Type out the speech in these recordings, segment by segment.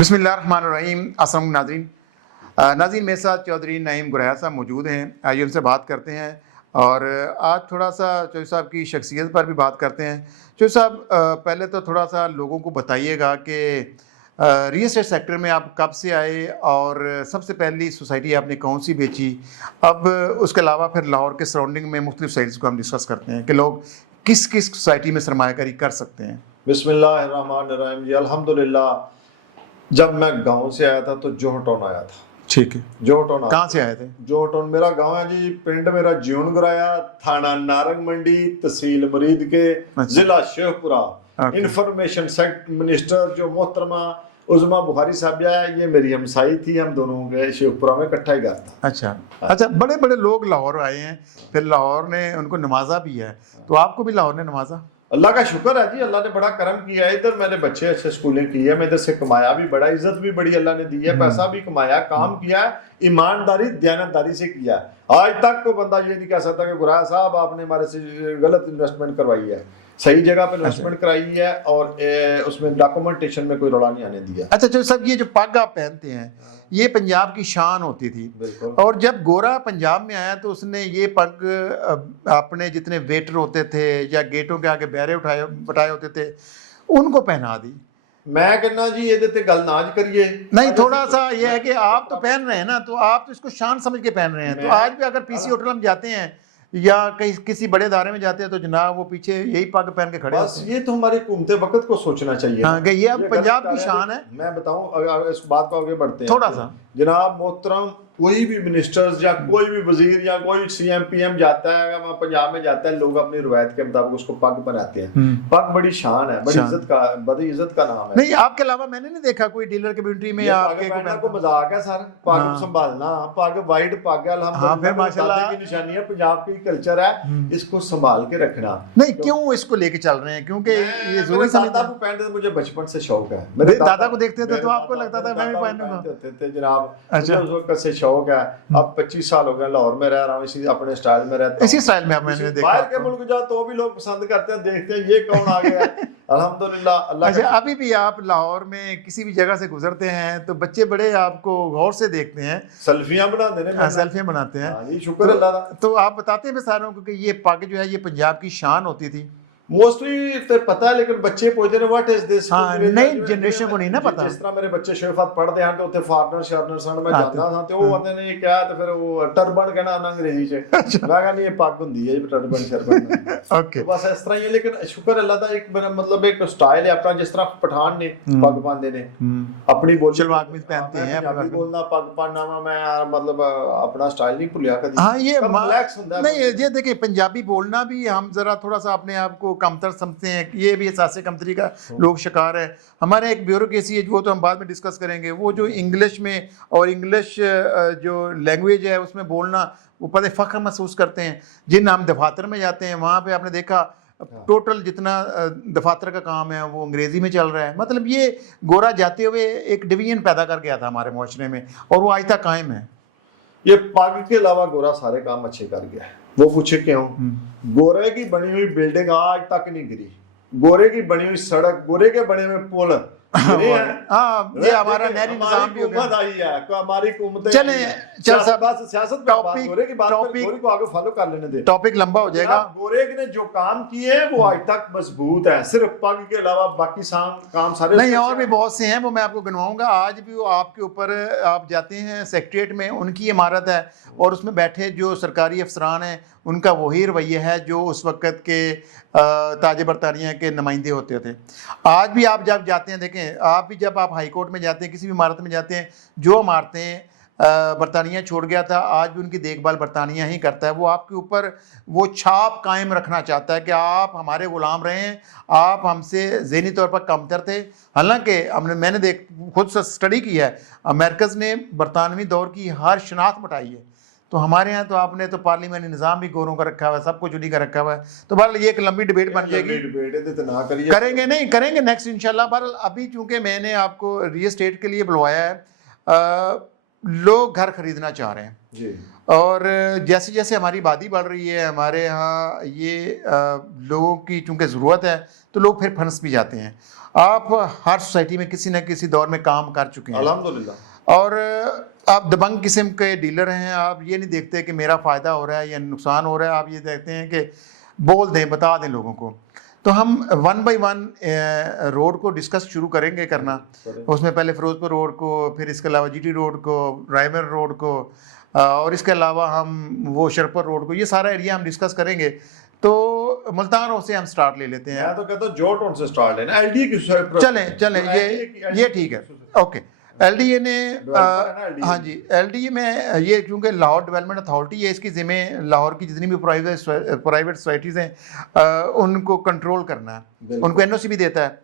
बिस्मिल्लाहिर्रहमानिर्रहीम। अस्सलाम नाज़रीन। नाज़रीन मेरे साथ चौधरी नईम गुरैया साहब मौजूद हैं। आइए उनसे बात करते हैं और आज थोड़ा सा चौधरी साहब की शख्सियत पर भी बात करते हैं। चौधरी साहब पहले तो थोड़ा सा लोगों को बताइएगा कि रियल एस्टेट सेक्टर में आप कब से आए और सबसे पहली सोसाइटी आपने कौन सी बेची। अब उसके अलावा फिर लाहौर के सराउंडिंग में मुख्तलिफ साइट्स को हम डिस्कस करते हैं कि लोग किस किस सोसाइटी में सरमायाकारी कर सकते हैं। बिस्मिल्लाहिर्रहमानिर्रहीम जी, अल्हम्दुलिल्लाह। जब मैं गांव से आया था तो जोह टाउन आया था। ठीक है, जोह टाउन कहाँ से आए थे? जोह टाउन मेरा गांव है जी। पिंड मेरा जीवन गुराया, थाना नारंग मंडी, तहसील मरीद के, जिला शेखपुरा। इंफॉर्मेशन सेक्टर मिनिस्टर जो मोहतरमा उज़मा बुखारी साहब है, ये मेरी हमसाई थी। हम दोनों के शेखपुरा में इकट्ठा ही घर था। अच्छा, बड़े बड़े लोग लाहौर आए हैं, फिर लाहौर ने उनको नवाजा भी है, तो आपको भी लाहौर ने नवाजा? अल्लाह का शुक्र है जी, अल्लाह ने बड़ा करम किया है। इधर मैंने बच्चे अच्छे स्कूलें की है, मैं इधर से कमाया भी, बड़ा इज्जत भी बड़ी अल्लाह ने दी है, पैसा भी कमाया, काम किया, ईमानदारी दयानतदारी से किया। आज तक कोई बंदा ये नहीं कह सकता कि गुराया साहब आपने हमारे से गलत इन्वेस्टमेंट करवाई है। सही जगह पे इन्वेस्टमेंट कराई है और उसमें डॉक्यूमेंटेशन में कोई रोड़ा नहीं आने दिया। अच्छा जो सब ये जो पग आप पहनते हैं ये पंजाब की शान होती थी, और जब गोरा पंजाब में आया तो उसने ये पग अपने जितने वेटर होते थे या गेटों के आगे बैरे बटाए होते थे उनको पहना दी। मैं कहना जी ये देते गल नाज करिए नहीं, थोड़ा सा ये है कि आप तो पहन रहे हैं ना, तो आप तो इसको शान समझ के पहन रहे हैं। तो आज भी अगर पीसी होटल हम जाते हैं या कहीं किसी बड़े इदारे में जाते हैं तो जनाब वो पीछे यही पग पहन के खड़े होते हैं। ये तो हमारी हुकूमत वक्त को सोचना चाहिए। हाँ, कि ये अब पंजाब की शान है। मैं बताऊं, इस बात को आगे बढ़ते हैं थोड़ा सा। जनाब मोहतरम, कोई भी मिनिस्टर्स या कोई भी वजीर या कोई सीएम पीएम जाता है, अगर पंजाब में जाता है, लोग अपनी रवायत के मुताबिक उसको पग बनाते हैं। पग बड़ी शान है, बड़ी इज्जत का नाम है। नहीं, आपके अलावा मैंने नहीं देखा कोई डीलर कम्युनिटी में आपके को मजाक है सर। पग संभालना, पग वाइट पग है, अल्हम्दुलिल्लाह माशाल्लाह की निशानी है, पंजाब की कल्चर है, इसको संभाल के रखना। नहीं, क्यों इसको लेके चल रहे हैं? क्योंकि ये जरूरी समझता हूं। पहनने का मुझे बचपन से शौक है। मेरे दादा को देखते थे तो आपको लगता था मैं भी पहनूंगा जनाब। अच्छा, उस वक्त से शौक है। अब 25 साल हो गए लाहौर में रह रहा हूँ, इसी अपने स्टाइल में रहता हूँ। इसी स्टाइल में मैंने देखा। बाहर के मुल्क जाओ तो भी लोग पसंद करते हैं, देखते हैं ये कौन आ गया। अल्हम्दुलिल्लाह अल्लाह। अच्छा, अभी भी आप लाहौर में किसी भी जगह से गुजरते हैं तो बच्चे बड़े आपको गौर से देखते हैं, सेल्फियां बनाते हैं। सेल्फियां बनाते हैं। शुक्र अल्लाह का। तो आप बताते हैं सारों को कि ये पग जो है ये पंजाब की शान होती थी। मोस्टली तो पता है, लेकिन बच्चे पूछते हैं व्हाट इज दिस। हाँ, नई जनरेशन को नहीं ना पता। जिस तरह मेरे बच्चे शेफात पढ़ते हैं तो उत्ते फॉरेनर शर्नर सन में जाता था तो वो आते ने क्या, तो फिर वो टर्बन कहना अंग्रेजी च मैं कहनी ये पग हुंदी है, ये टर्बन शर्बन। ओके, बस इस तरह ही है। लेकिन शुक्र अल्लाह दा, एक मतलब एक स्टाइल है अपना, जिस तरह पठान ने पग पांदे ने, अपनी बोल सलवार कमीज पहनते हैं, अपना बोलना पग पाना मैं मतलब अपना स्टाइल नहीं भूलिया कभी। हाँ, ये रिलैक्स हुंदा है। नहीं, ये देखिए पंजाबी बोलना भी हम जरा थोड़ा सा अपने आप को कमतर समझते हैं, ये भी एहसास कमतरी का लोग शिकार है। हमारे एक ब्यूरोक्रेसी है, वो तो हम बाद में डिस्कस करेंगे। वो जो इंग्लिश में और इंग्लिश जो लैंग्वेज है उसमें बोलना वो पता फ़ख्र महसूस करते हैं। जिन हम दफातर में जाते हैं वहाँ पे आपने देखा टोटल जितना दफातर का काम है वो अंग्रेज़ी में चल रहा है। मतलब ये गोरा जाते हुए एक डिवीजन पैदा कर गया था हमारे मुआशरे में और वो आज तक कायम है। ये पग के अलावा गोरा सारे काम अच्छे कर गया है। वो पूछे क्यों? गोरे की बनी हुई बिल्डिंग आज तक नहीं गिरी, गोरे की बनी हुई सड़क, गोरे के बने हुए पुल, हाँ, ये हमारा नहरी निजाम भी हो गया। आई है हमारी हुकूमतें। चल सियासत टॉपिक को आगे फॉलो कर लेने दे, टॉपिक लंबा हो जाएगा। गोरे ने जो काम किए वो आज तक मजबूत है, सिर्फ पग के अलावा बाकी काम सारे नहीं, और भी बहुत से हैं, वो मैं आपको गिनवाऊंगा। आज भी वो आपके ऊपर आप जाते हैं सेक्रेटरीट में, उनकी इमारत है और उसमें बैठे जो सरकारी अफसरान हैं उनका वही रवैया है जो उस वक़्त के ताज बरतानिया के नुमाइंदे होते थे। आज भी आप जब जाते हैं, देखें आप भी जब आप हाई कोर्ट में जाते हैं, किसी भी इमारत में जाते हैं, जो इमारतें बरतानिया छोड़ गया था आज भी उनकी देखभाल बरतानिया ही करता है। वो आपके ऊपर वो छाप कायम रखना चाहता है कि आप हमारे ग़ुलाम रहे हैं, आप हमसे ज़हनी तौर पर कमतर थे। हालांकि मैंने खुद से स्टडी किया है, अमेरिकन ने बरतानवी दौर की हर शनाख्त मिटाई है। तो हमारे यहाँ तो आपने तो पार्लियामेंटी निज़ाम भी गोरों का रखा हुआ है, सब कुछ उन्हीं का रखा हुआ है। तो बहरहाल ये एक लंबी डिबेट बन जाएगी, करेंगे नेक्स्ट इंशाल्लाह। बहरहाल अभी चूँकि मैंने आपको रियल एस्टेट के लिए बुलवाया है, लोग घर खरीदना चाह रहे हैं जी। और जैसे जैसे हमारी आबादी बढ़ रही है, हमारे यहाँ ये लोगों की चूँकि ज़रूरत है तो लोग फिर फंस भी जाते हैं। आप हर सोसाइटी में किसी न किसी दौर में काम कर चुके हैं अल्हम्दुलिल्लाह। और आप दबंग किस्म के डीलर हैं। आप ये नहीं देखते कि मेरा फ़ायदा हो रहा है या नुकसान हो रहा है, आप ये देखते हैं कि बोल दें, बता दें लोगों को। तो हम 1 बाय 1 रोड को डिस्कस शुरू करेंगे करना। उसमें पहले फिरोजपुर रोड को, फिर इसके अलावा जीटी रोड को, रायवर रोड को, और इसके अलावा हम वो शरपुर रोड को, ये सारा एरिया हम डिस्कस करेंगे। तो मुल्तान रोड से हम स्टार्ट ले लेते हैं। मैं तो कहता हूं जोट रोड से स्टार्ट लेना, एलडीए की चलें ये ठीक है, ओके। एलडीए ने हाँ जी, एलडीए में ये क्योंकि लाहौर डेवलपमेंट अथॉरिटी है, इसकी ज़िम्मे लाहौर की जितनी भी प्राइवेट सोसाइटीज़ हैं उनको कंट्रोल करना है, उनको एनओसी भी देता है।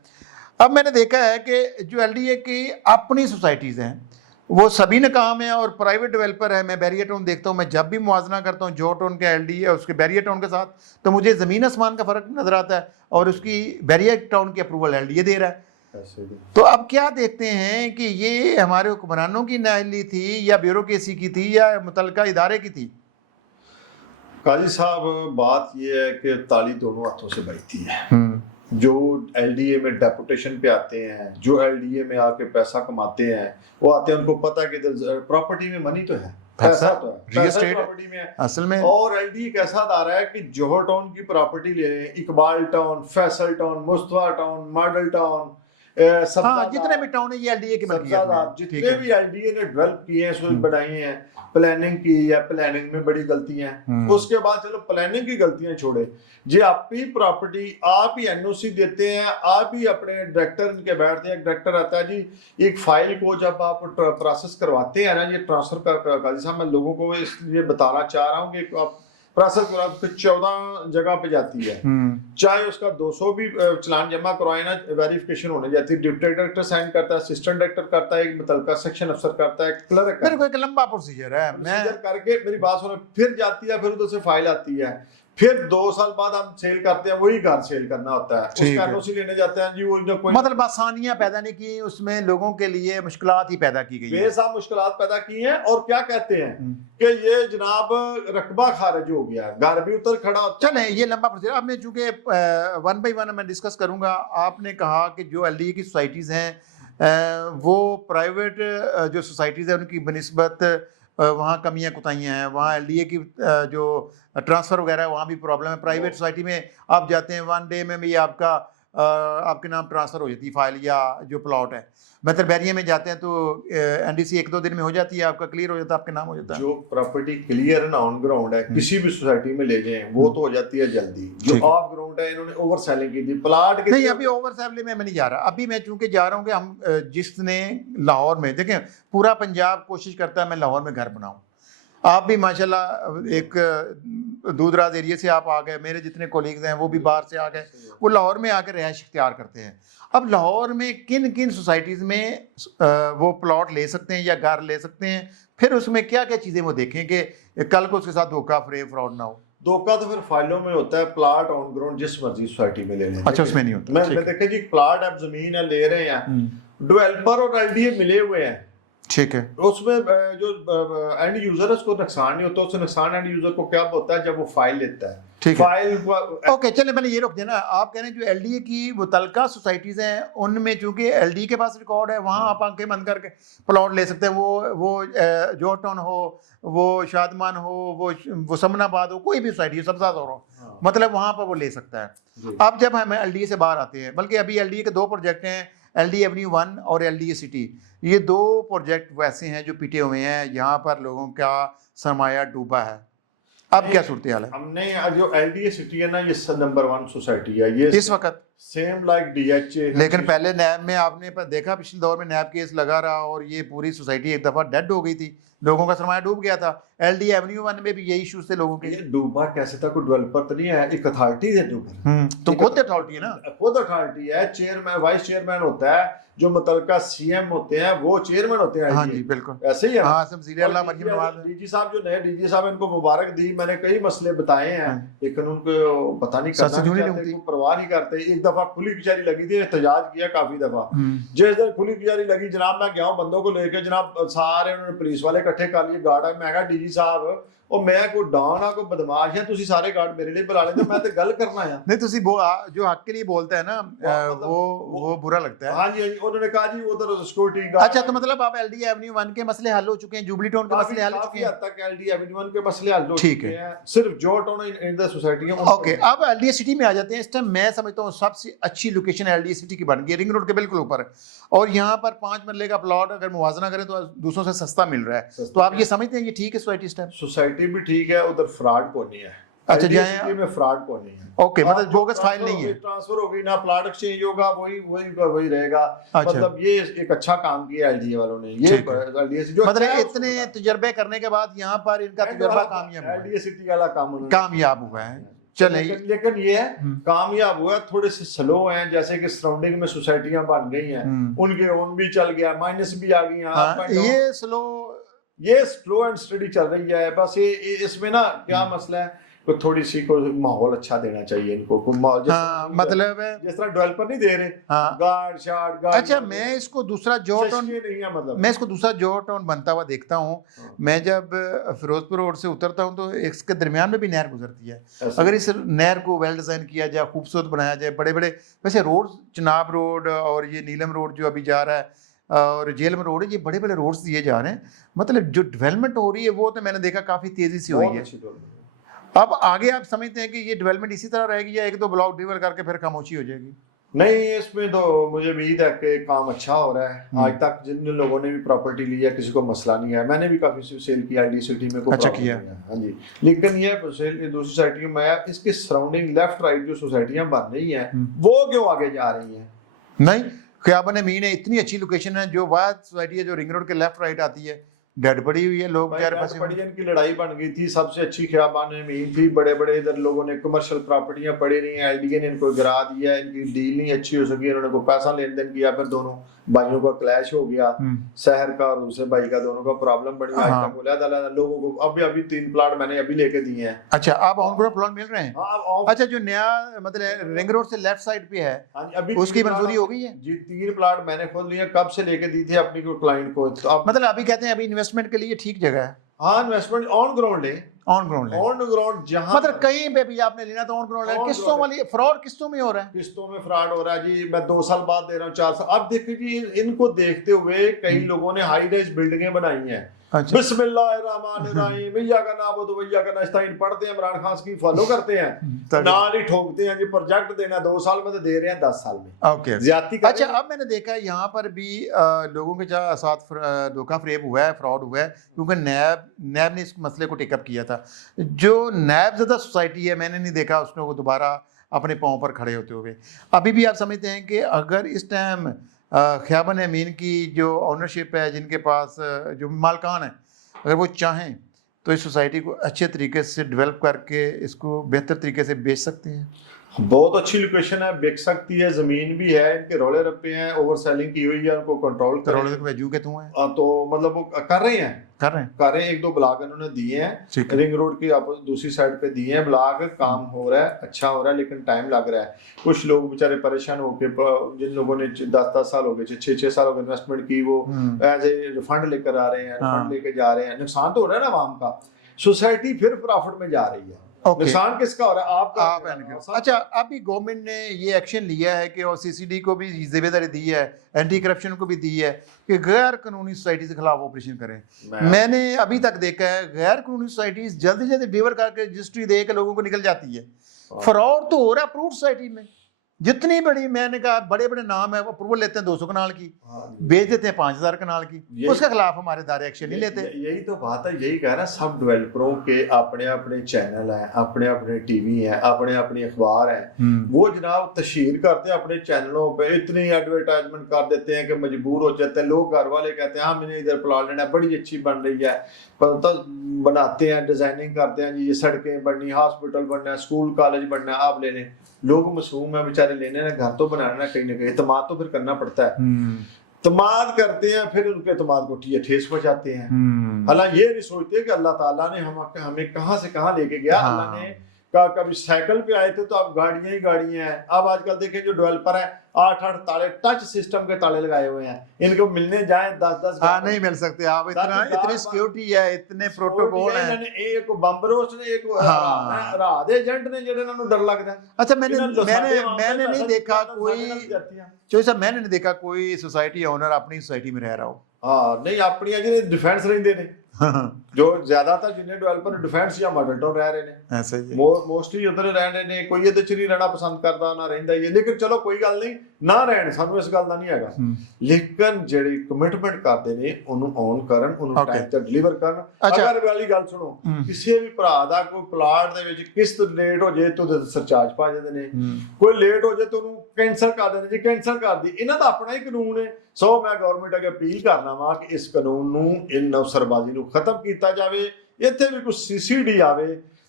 अब मैंने देखा है कि जो एलडीए की अपनी सोसाइटीज़ हैं वो सभी नाकाम है और प्राइवेट डेवलपर है। मैं बैरियर टाउन देखता हूँ, मैं जब भी मुआवजना करता हूँ जो टाउन के एलडीए और उसके बैरियर टाउन के साथ, तो मुझे ज़मीन आसमान का फ़र्क नज़र आता है और उसकी बैरियर टाउन की अप्रूवल एलडीए दे रहा है। तो अब क्या देखते हैं कि ये हमारे हुक्मरानों की नाअहली थी या ब्यूरोक्रेसी की थी या मुतलका इदारे की थी? काजी साहब, बात ये है कि ताली दोनों हाथों से बजती है। जो एलडीए में डेपुटेशन पे आते हैं, जो एलडीए में आके पैसा कमाते हैं, वो आते हैं, उनको पता है कि प्रॉपर्टी में मनी तो है, पैसा तो है, रियल एस्टेट प्रॉपर्टी में है असल में। और एलडीए कैसा आ रहा है कि जोहर टाउन की प्रॉपर्टी ले लें, Iqbal town, Faisal town, Mustafa town, model town, हाँ, जितने भी टाउन है ये एलडीए के मलकियत में, जितने भी एलडीए ने डेवलप किए हैं, बनाए हैं, प्लानिंग की है, प्लानिंग में बड़ी गलतियां हैं। उसके बाद चलो प्लानिंग की गलतियां छोड़े, जे आप ही प्रॉपर्टी आप ही एनओसी देते हैं, आप ही अपने डायरेक्टर इनके बैठते हैं, डायरेक्टर आता है जी। एक फाइल को जब आप प्रोसेस करवाते हैं ना, ये ट्रांसफर कर काजी साहब, मैं लोगों को इसलिए बताना चाह रहा हूँ कि आप प्रोसेस 14 जगह पे जाती है, चाहे उसका 200 भी चलान जमा करवाए ना, वेरिफिकेशन होने जाती है। डिप्टी डायरेक्टर साइन करता है, असिस्टेंट डायरेक्टर करता है, एक मुतलका सेक्शन अफसर करता है, क्लर्क मेरे को एक लंबा प्रोसीजर है, मैं करके मेरी बात सुनो, फिर जाती है, फिर उधर से फाइल आती है, फिर 2 साल बाद हम सेल करते हैं, वही घर सेल करना होता है, उसका एनओसी लेने जाते हैं जी। वो जो कोई मतलब आसानियां पैदा नहीं की, उसमें लोगों के लिए मुश्किलात ही पैदा की गई है, बेसाब मुश्किलात पैदा की हैं। और क्या कहते हैं कि ये जनाब रकबा खारिज हो गया, घर भी उतर खड़ा होता। चलें, ये लंबा प्रोसीजर। अब मैं चूंकि 1 बाय 1 मैं डिस्कस करूंगा। आपने कहा कि जो एलडीए की सोसाइटीज़ हैं वो प्राइवेट जो सोसाइटीज़ हैं उनकी बनिस्बत वहाँ कमियां कुताहियाँ हैं, वहाँ एलडीए की जो ट्रांसफ़र वगैरह है वहाँ भी प्रॉब्लम है। प्राइवेट सोसाइटी में आप जाते हैं 1 डे में भी आपके नाम ट्रांसफ़र हो जाती है फाइल या जो प्लॉट है। मतलब बैरिया में जाते हैं तो एनडीसी 1-2 दिन में हो जाती है, आपका क्लियर हो जाता है, आपके नाम हो जाता है। जो प्रॉपर्टी क्लियर है ना ऑन ग्राउंड है, किसी भी सोसाइटी में ले जाएं वो तो हो जाती है जल्दी। जो ऑफ ग्राउंड है, इन्होंने ओवर सेलिंग की थी प्लाट के। नहीं, अभी ओवर सेलिंग में मैं नहीं जा रहा। अभी मैं चूंकि जा रहा हूँ कि हम जिसने लाहौर में देखें, पूरा पंजाब कोशिश करता है मैं लाहौर में घर बनाऊँ। आप भी माशाल्लाह एक दूरदराज एरिया से आप आ गए, मेरे जितने कोलीग्स हैं वो भी बाहर से आ गए, वो लाहौर में आकर रिहाइश इख्तियार करते हैं। अब लाहौर में किन किन सोसाइटीज़ में वो प्लॉट ले सकते हैं या घर ले सकते हैं, फिर उसमें क्या क्या चीज़ें वो देखें कि कल को उसके साथ धोखा फ्रॉड ना हो। धोखा तो फिर फाइलों में होता है, प्लाट ऑन ग्राउंड जिस मर्जी सोसाइटी में ले लें। अच्छा, उसमें नहीं होता। मैं देखें जी, प्लाट आप जमीन है ले रहे हैं, डेवलपर और एलडीए मिले हुए हैं, ठीक है, उसमें जो एंड यूजर है उसको नुकसान नहीं होता। उससे नुकसान एंड यूजर को क्या होता है जब वो फाइल लेता है, ठीक फाइल है। ओके, चले मैंने ये रोक दिया ना। आप कह रहे हैं जो एलडीए की मुतलका सोसाइटीज़ हैं उनमें चूंकि एलडीए के पास रिकॉर्ड है, वहाँ आप आंखें बंद करके प्लॉट ले सकते हैं। वो जोहर टाउन हो, वो शादमान हो, वो समनाबाद हो, कोई भी सोसाइटी हो, सबजाद हो, मतलब वहाँ पर वो ले सकता है। अब जब हम एलडीए से बाहर आते हैं, बल्कि अभी एलडीए के 2 प्रोजेक्ट हैं, एलडीए एवेन्यू 1 और एलडीए सिटी। ये 2 प्रोजेक्ट वैसे हैं जो पिटे हुए हैं, यहाँ पर लोगों का सरमाया डूबा है। अब क्या सूरत हाल है? हमने जो एलडीए सिटी है ना, ये नंबर 1 सोसाइटी है ये इस वक्त, सेम लाइक डीएचए। लेकिन पहले नैब में आपने देखा पिछले दौर में नैब केस लगा रहा और ये पूरी सोसाइटी एक दफा डेड हो गई थी, लोगों का सरमाया डूब गया था। एलडीए एवेन्यू 1 में भी यही इश्यूज थे लोगों के। ये डूबा कैसे था? कोई डेवलपर तो नहीं है, एक अथॉरिटी है डूबा। तो खुद अथॉरिटी है ना, खुद अथॉरिटी है। चेयरमैन वाइस चेयरमैन होता है, जो मुतलका सीएम होते हैं वो चेयरमैन होते हैं। हाँ जी, बिल्कुल ऐसे ही है। हाँ, सब वज़ीर आला मरियम नवाज डीजी साहब जो नए डीजी साहब, इनको मुबारक दी। मैंने कई मसले बताए हैं, लेकिन उनको पता नहीं करना, परवाह नहीं करते। एक दफा खुली कचहरी लगी थी, एहतजाज किया काफी दफा। जिस दिन खुली कचहरी लगी, जनाब मैं गया हूँ बंदों को लेकर, जनाब सारे उन्होंने पुलिस वाले इकट्ठे कर लिए, गार्ड। मैं कहा डीजी साहब ਉਹ ਮੈਂ ਕੋਈ ਡਾਨ ਆ ਕੋਈ ਬਦਮਾਸ਼ ਹੈ ਤੁਸੀਂ ਸਾਰੇ ਗਾਰਡ ਮੇਰੇ ਲਈ ਬੁਲਾ लेते मैं तो गल करना है नहीं तुसी जो हक के लिए बोलता है ना वो बुरा लगता है। हाँ जी उन्होंने कहा जी उधर सिक्योरिटी गार्ड। अच्छा तो मतलब आप एलडी एवेन्यू 1 के मसले हल हो चुके हैं, जुबली टाउन के मसले हल हो चुके हैं, हद तक एलडी एवेन्यू 1 के मसले हल हो ठीक चुके है। हैं, सिर्फ जो टाउन इन द सोसाइटी है। ओके अब एलडीए सिटी में आ जाते हैं। इस टाइम मैं समझता हूँ सबसे अच्छी लोकेशन एलडीए सिटी की बन गई है, रिंग रोड के बिल्कुल ऊपर, और यहाँ पर 5 मरले का प्लॉट अगर मुवाजना करें तो दूसरों से सस्ता मिल रहा है। तो आप ये समझते हैं ये ठीक है सोसाइटी इस टाइम? सोसाइटी भी ठीक है, उधर फ्रॉड को नहीं है। अच्छा LDA में फ्रॉड को नहीं है। ओके मतलब बोगस फाइल नहीं है, ट्रांसफर हो गई ना प्लॉट एक्सचेंज होगा वही रहेगा। अच्छा। मतलब ये एक अच्छा काम किया एलडीए वालों ने। ये एलडीए जो मतलब इतने तजर्बे करने के बाद यहाँ पर इनका तजर्बा कामयाब एलडीए सिटी वाला कामयाब हुआ है। चले लेकिन ये है कामयाब हुआ, थोड़े से स्लो हैं, जैसे कि सराउंडिंग में सोसाइटियां बन गई हैं, उनके ओन भी चल गया, माइनस भी आ गई हैं। ये स्लो एंड स्टडी चल रही है। बस ये इसमें ना क्या मसला है, कोई थोड़ी सी कोई माहौल अच्छा देना चाहिए इनको, कोई माहौल मतलब जिस तरह डेवलपर नहीं दे रहे गार्ड शार्ड गार्ड। अच्छा मैं इसको दूसरा जॉर्ज टाउन नहीं है, मतलब मैं इसको दूसरा जॉर्ज टाउन बनता हुआ देखता हूँ। मैं जब फिरोजपुर रोड से उतरता हूँ तो इसके दरमियान में भी नहर गुजरती है। अगर इस नहर को वेल डिजाइन किया जाए, खूबसूरत बनाया जाए, बड़े बड़े वैसे रोड, चिनाब रोड और ये नीलम रोड जो अभी जा रहा है और जेलम रोड है, ये बड़े बड़े रोड्स दिए जा रहे हैं। मतलब जो डेवलपमेंट हो रही है वो तो मैंने देखा काफी तेजी से हुई है। अब आगे आप समझते हैं कि ये डेवलपमेंट इसी तरह रहेगी या एक दो ब्लॉक डिलीवर करके फिर खामोशी हो जाएगी? नहीं, इसमें तो मुझे उम्मीद है कि काम अच्छा हो रहा है। आज तक जिन लोगों ने भी प्रॉपर्टी ली है किसी को मसला नहीं है। मैंने भी काफी सेल किया आईडी सिटी में, अच्छा किया। हाँ जी, लेकिन ये दूसरी सोसाइटियों में इसके सराउंडिंग लेफ्ट राइट जो सोसाइटियां बन रही हैं वो क्यों आगे जा रही हैं? नहीं, ख्याबन अमीन है, इतनी अच्छी लोकेशन है, जो वाद सोसाइटी है जो रिंग रोड के लेफ्ट राइट आती है, डेड पड़ी हुई है, लोग की लड़ाई बन गई थी। सबसे अच्छी ख्याबान में थी, बड़े बड़े इधर लोगों ने कमर्शियल प्रॉपर्टियां पड़ी नहीं है, एलडीए ने इनको गिरा दिया, इनकी डील नहीं अच्छी हो सकी, इन्होंने को पैसा लेन देन किया, फिर दोनों भाइयों का क्लैश हो गया, शहर का और दूसरे भाई का, दोनों का प्रॉब्लम बन गया। आज तक बोला लोगों को अभी 3 प्लाट मैंने अभी लेके दिए हैं। अच्छा आप ऑन ग्राउंड प्लाट मिल रहे हैं? अच्छा जो नया मतलब रिंग रोड से लेफ्ट साइड पे है अभी उसकी मंजूरी हो गई है जी? 3 प्लाट मैंने खुद लिए, कब से लेके दी थी अपनी क्लाइंट को। मतलब अभी कहते हैं अभी इन्वेस्टमेंट के लिए ठीक जगह है। हाँ, इन्वेस्टमेंट ऑन ग्राउंड है, ऑन ग्राउंड जहां मतलब कहीं पे भी आपने लेना तो ऑन ग्राउंड है। किस्तों वाली फ्रॉड किस्तों में हो रहा है? किस्तों में फ्रॉड हो रहा है जी। मैं 2 साल बाद दे रहा हूँ, 4 साल। अब देखिए जी, इनको देखते हुए कई लोगों ने हाई राइज बिल्डिंगें बनाई हैं। अच्छा। बिस्मिल्लाहिर्रहमानिर्रहीम, भैया का नाम तो भैया का नस्ताइन पढ़ते हैं, इमरान खान की फॉलो करते हैं, नाल ही ठोकते हैं जी। प्रोजेक्ट देना 2 साल में तो दे रहे हैं 10 साल में। ओके ज्यादती। अच्छा अब मैंने देखा है यहाँ पर भी लोगों के साथ धोखा फ्रेब हुआ है, फ्रॉड हुआ है, क्योंकि नैब ने इस मसले को टेकअप किया था। जो नैब ज़्यादा सोसाइटी है मैंने नहीं देखा उसको दोबारा अपने पाँव पर खड़े होते हुए। अभी भी आप समझते हैं कि अगर इस टाइम ख्याबन अमीन की जो ऑनरशिप है, जिनके पास जो मालकान है, अगर वो चाहें तो इस सोसाइटी को अच्छे तरीके से डेवलप करके इसको बेहतर तरीके से बेच सकते हैं? बहुत अच्छी लोकेशन है, बिक सकती है, जमीन भी है, इनके रोले रप्पे हैं, ओवर सेलिंग की हुई है, उनको कंट्रोल कर रहे हैं। तो मतलब वो कर रहे हैं 1-2 ब्लॉक इन्होंने दिए हैं, रिंग रोड की दूसरी साइड पे दिए हैं ब्लॉक। काम हो रहा है, अच्छा हो रहा है, लेकिन टाइम लग रहा है। कुछ लोग बेचारे परेशान होके, जिन लोगों ने 10 साल हो गए, 6 साल हो गए इन्वेस्टमेंट की, वो एज ए रिफंड लेकर आ रहे हैं, रिफंड लेके जा रहे हैं। नुकसान तो हो रहा है ना आवाम का, सोसाइटी फिर प्रॉफिट में जा रही है। नुकसान किसका हो रहा है? आपका। अच्छा अभी गवर्नमेंट ने ये एक्शन लिया है कि और सीसीडी को भी जिम्मेदारी दी है, एंटी करप्शन को भी दी है कि गैर कानूनी सोसाइटी के खिलाफ ऑपरेशन करें। मैंने अभी तक देखा है गैर कानूनी सोसाइटी जल्दी जल्दी डिलीवर करके रजिस्ट्री दे के लोगों को निकल जाती है। फ्रॉड तो हो रहा है अप्रूव्ड सोसाइटी में, जितनी बड़ी, मैंने कहा बड़े बड़े नाम है, अप्रूवल लेते हैं 200 कनाल की, बेच देते हैं 5000 कनाल की, उसके खिलाफ हमारे दायरे एक्शन नहीं लेते। यही तो बात है, यही कह रहा है। सब डेवलपरों के अपने अपने चैनल हैं, अपने अपने टीवी हैं, अपने अपने अखबार हैं, वो जनाब तशहीर करते हैं अपने चैनलों पे, इतनी एडवर्टाइजमेंट कर देते हैं कि मजबूर हो जाते हैं लोग। घर वाले कहते हैं हाँ मैंने इधर प्लॉट लेना, बड़ी अच्छी बन रही है, तो बनाते हैं, डिजाइनिंग करते हैं जी, ये सड़कें बननी, हॉस्पिटल बनना है, स्कूल कॉलेज बनना है, आप लेने। लोग मासूम है बेचारे, लेने ना, घर तो बनाना ना, कहीं ना कहीं इत्मीनान तो फिर करना पड़ता है। इत्मीनान करते हैं, फिर उनके इत्मीनान को ठेस पहुंचाते हैं। हालांकि ये नहीं सोचते कि अल्लाह ताला ने हमें कहां से कहां लेके गया। अल्लाह ने कभी साइकिल पे आए थे तो अब गाड़ियां ही गाड़ियां हैं। अब आजकल देखें जो डेवलपर है 8-8 ताले टच सिस्टम के ताले लगाए हुए हैं, इनको मिलने जाए 10-10 हाँ नहीं मिल सकते आप, इतना इतनी सिक्योरिटी है, इतने प्रोटोकॉल है। एक बम्बरोस ने एक रात एजेंट ने जेडे इन्होंने डर लगता है। अच्छा मैंने नहीं देखा कोई, चोई साहब मैंने नहीं देखा कोई सोसाइटी ओनर अपनी सोसाइटी में रह रहा हो। हाँ नहीं अपनी जिन्हें डिफेंस रहिंदे ने जो ज्यादातर जिन्हें डेवलपर डिफेंस या मॉडल टाउन रह रहे ने ऐसा ही मोस्टली उधर रह रहे ने, कोई ਇਹਦੇ ਚ ਨਹੀਂ ਰਹਿਣਾ ਪਸੰਦ ਕਰਦਾ ਨਾ ਰਹਿੰਦਾ ਹੀ, ਲੇਕਿਨ ਚਲੋ ਕੋਈ ਗੱਲ ਨਹੀਂ ਨਾ ਰਹਿਣ, ਸਾਨੂੰ ਇਸ ਗੱਲ ਦਾ ਨਹੀਂ ਹੈਗਾ, ਲੇਕਿਨ ਜਿਹੜੀ ਕਮਿਟਮੈਂਟ ਕਰਦੇ ਨੇ ਉਹਨੂੰ ਔਨ ਕਰਨ, ਉਹਨੂੰ ਟਾਈਮ ਤੇ ਡਿਲੀਵਰ ਕਰਨ। ਅਗਰ ਵਾਲੀ ਗੱਲ ਸੁਣੋ, ਕਿਸੇ ਵੀ ਭਰਾ ਦਾ ਕੋਈ ਪਲਾਟ ਦੇ ਵਿੱਚ ਕਿਸ਼ਤ ਲੇਟ ਹੋ ਜੇ ਤਾਂ ਸਰਚਾਰਜ ਪਾ ਜਾਂਦੇ ਨੇ, ਕੋਈ ਲੇਟ ਹੋ ਜੇ ਤਾਂ ਉਹਨੂੰ ਕੈਂਸਲ ਕਰ ਦਿੰਦੇ ਨੇ, ਕੈਂਸਲ ਕਰਦੀ ਇਹਨਾਂ ਦਾ ਆਪਣਾ ਹੀ ਕਾਨੂੰਨ ਹੈ। ਸੋ ਮੈਂ ਗਵਰਨਮੈਂਟ ਅੱਗੇ ਅਪੀਲ ਕਰਨਾ ਵਾ ਕਿ ਇਸ ਕਾਨੂੰਨ ਨੂੰ, ਇਹ ਨੌਸਰਬਾਜ਼ੀ ਨੂੰ खत्म किया जाए, इतने भी कुछ सीसीडी आवे।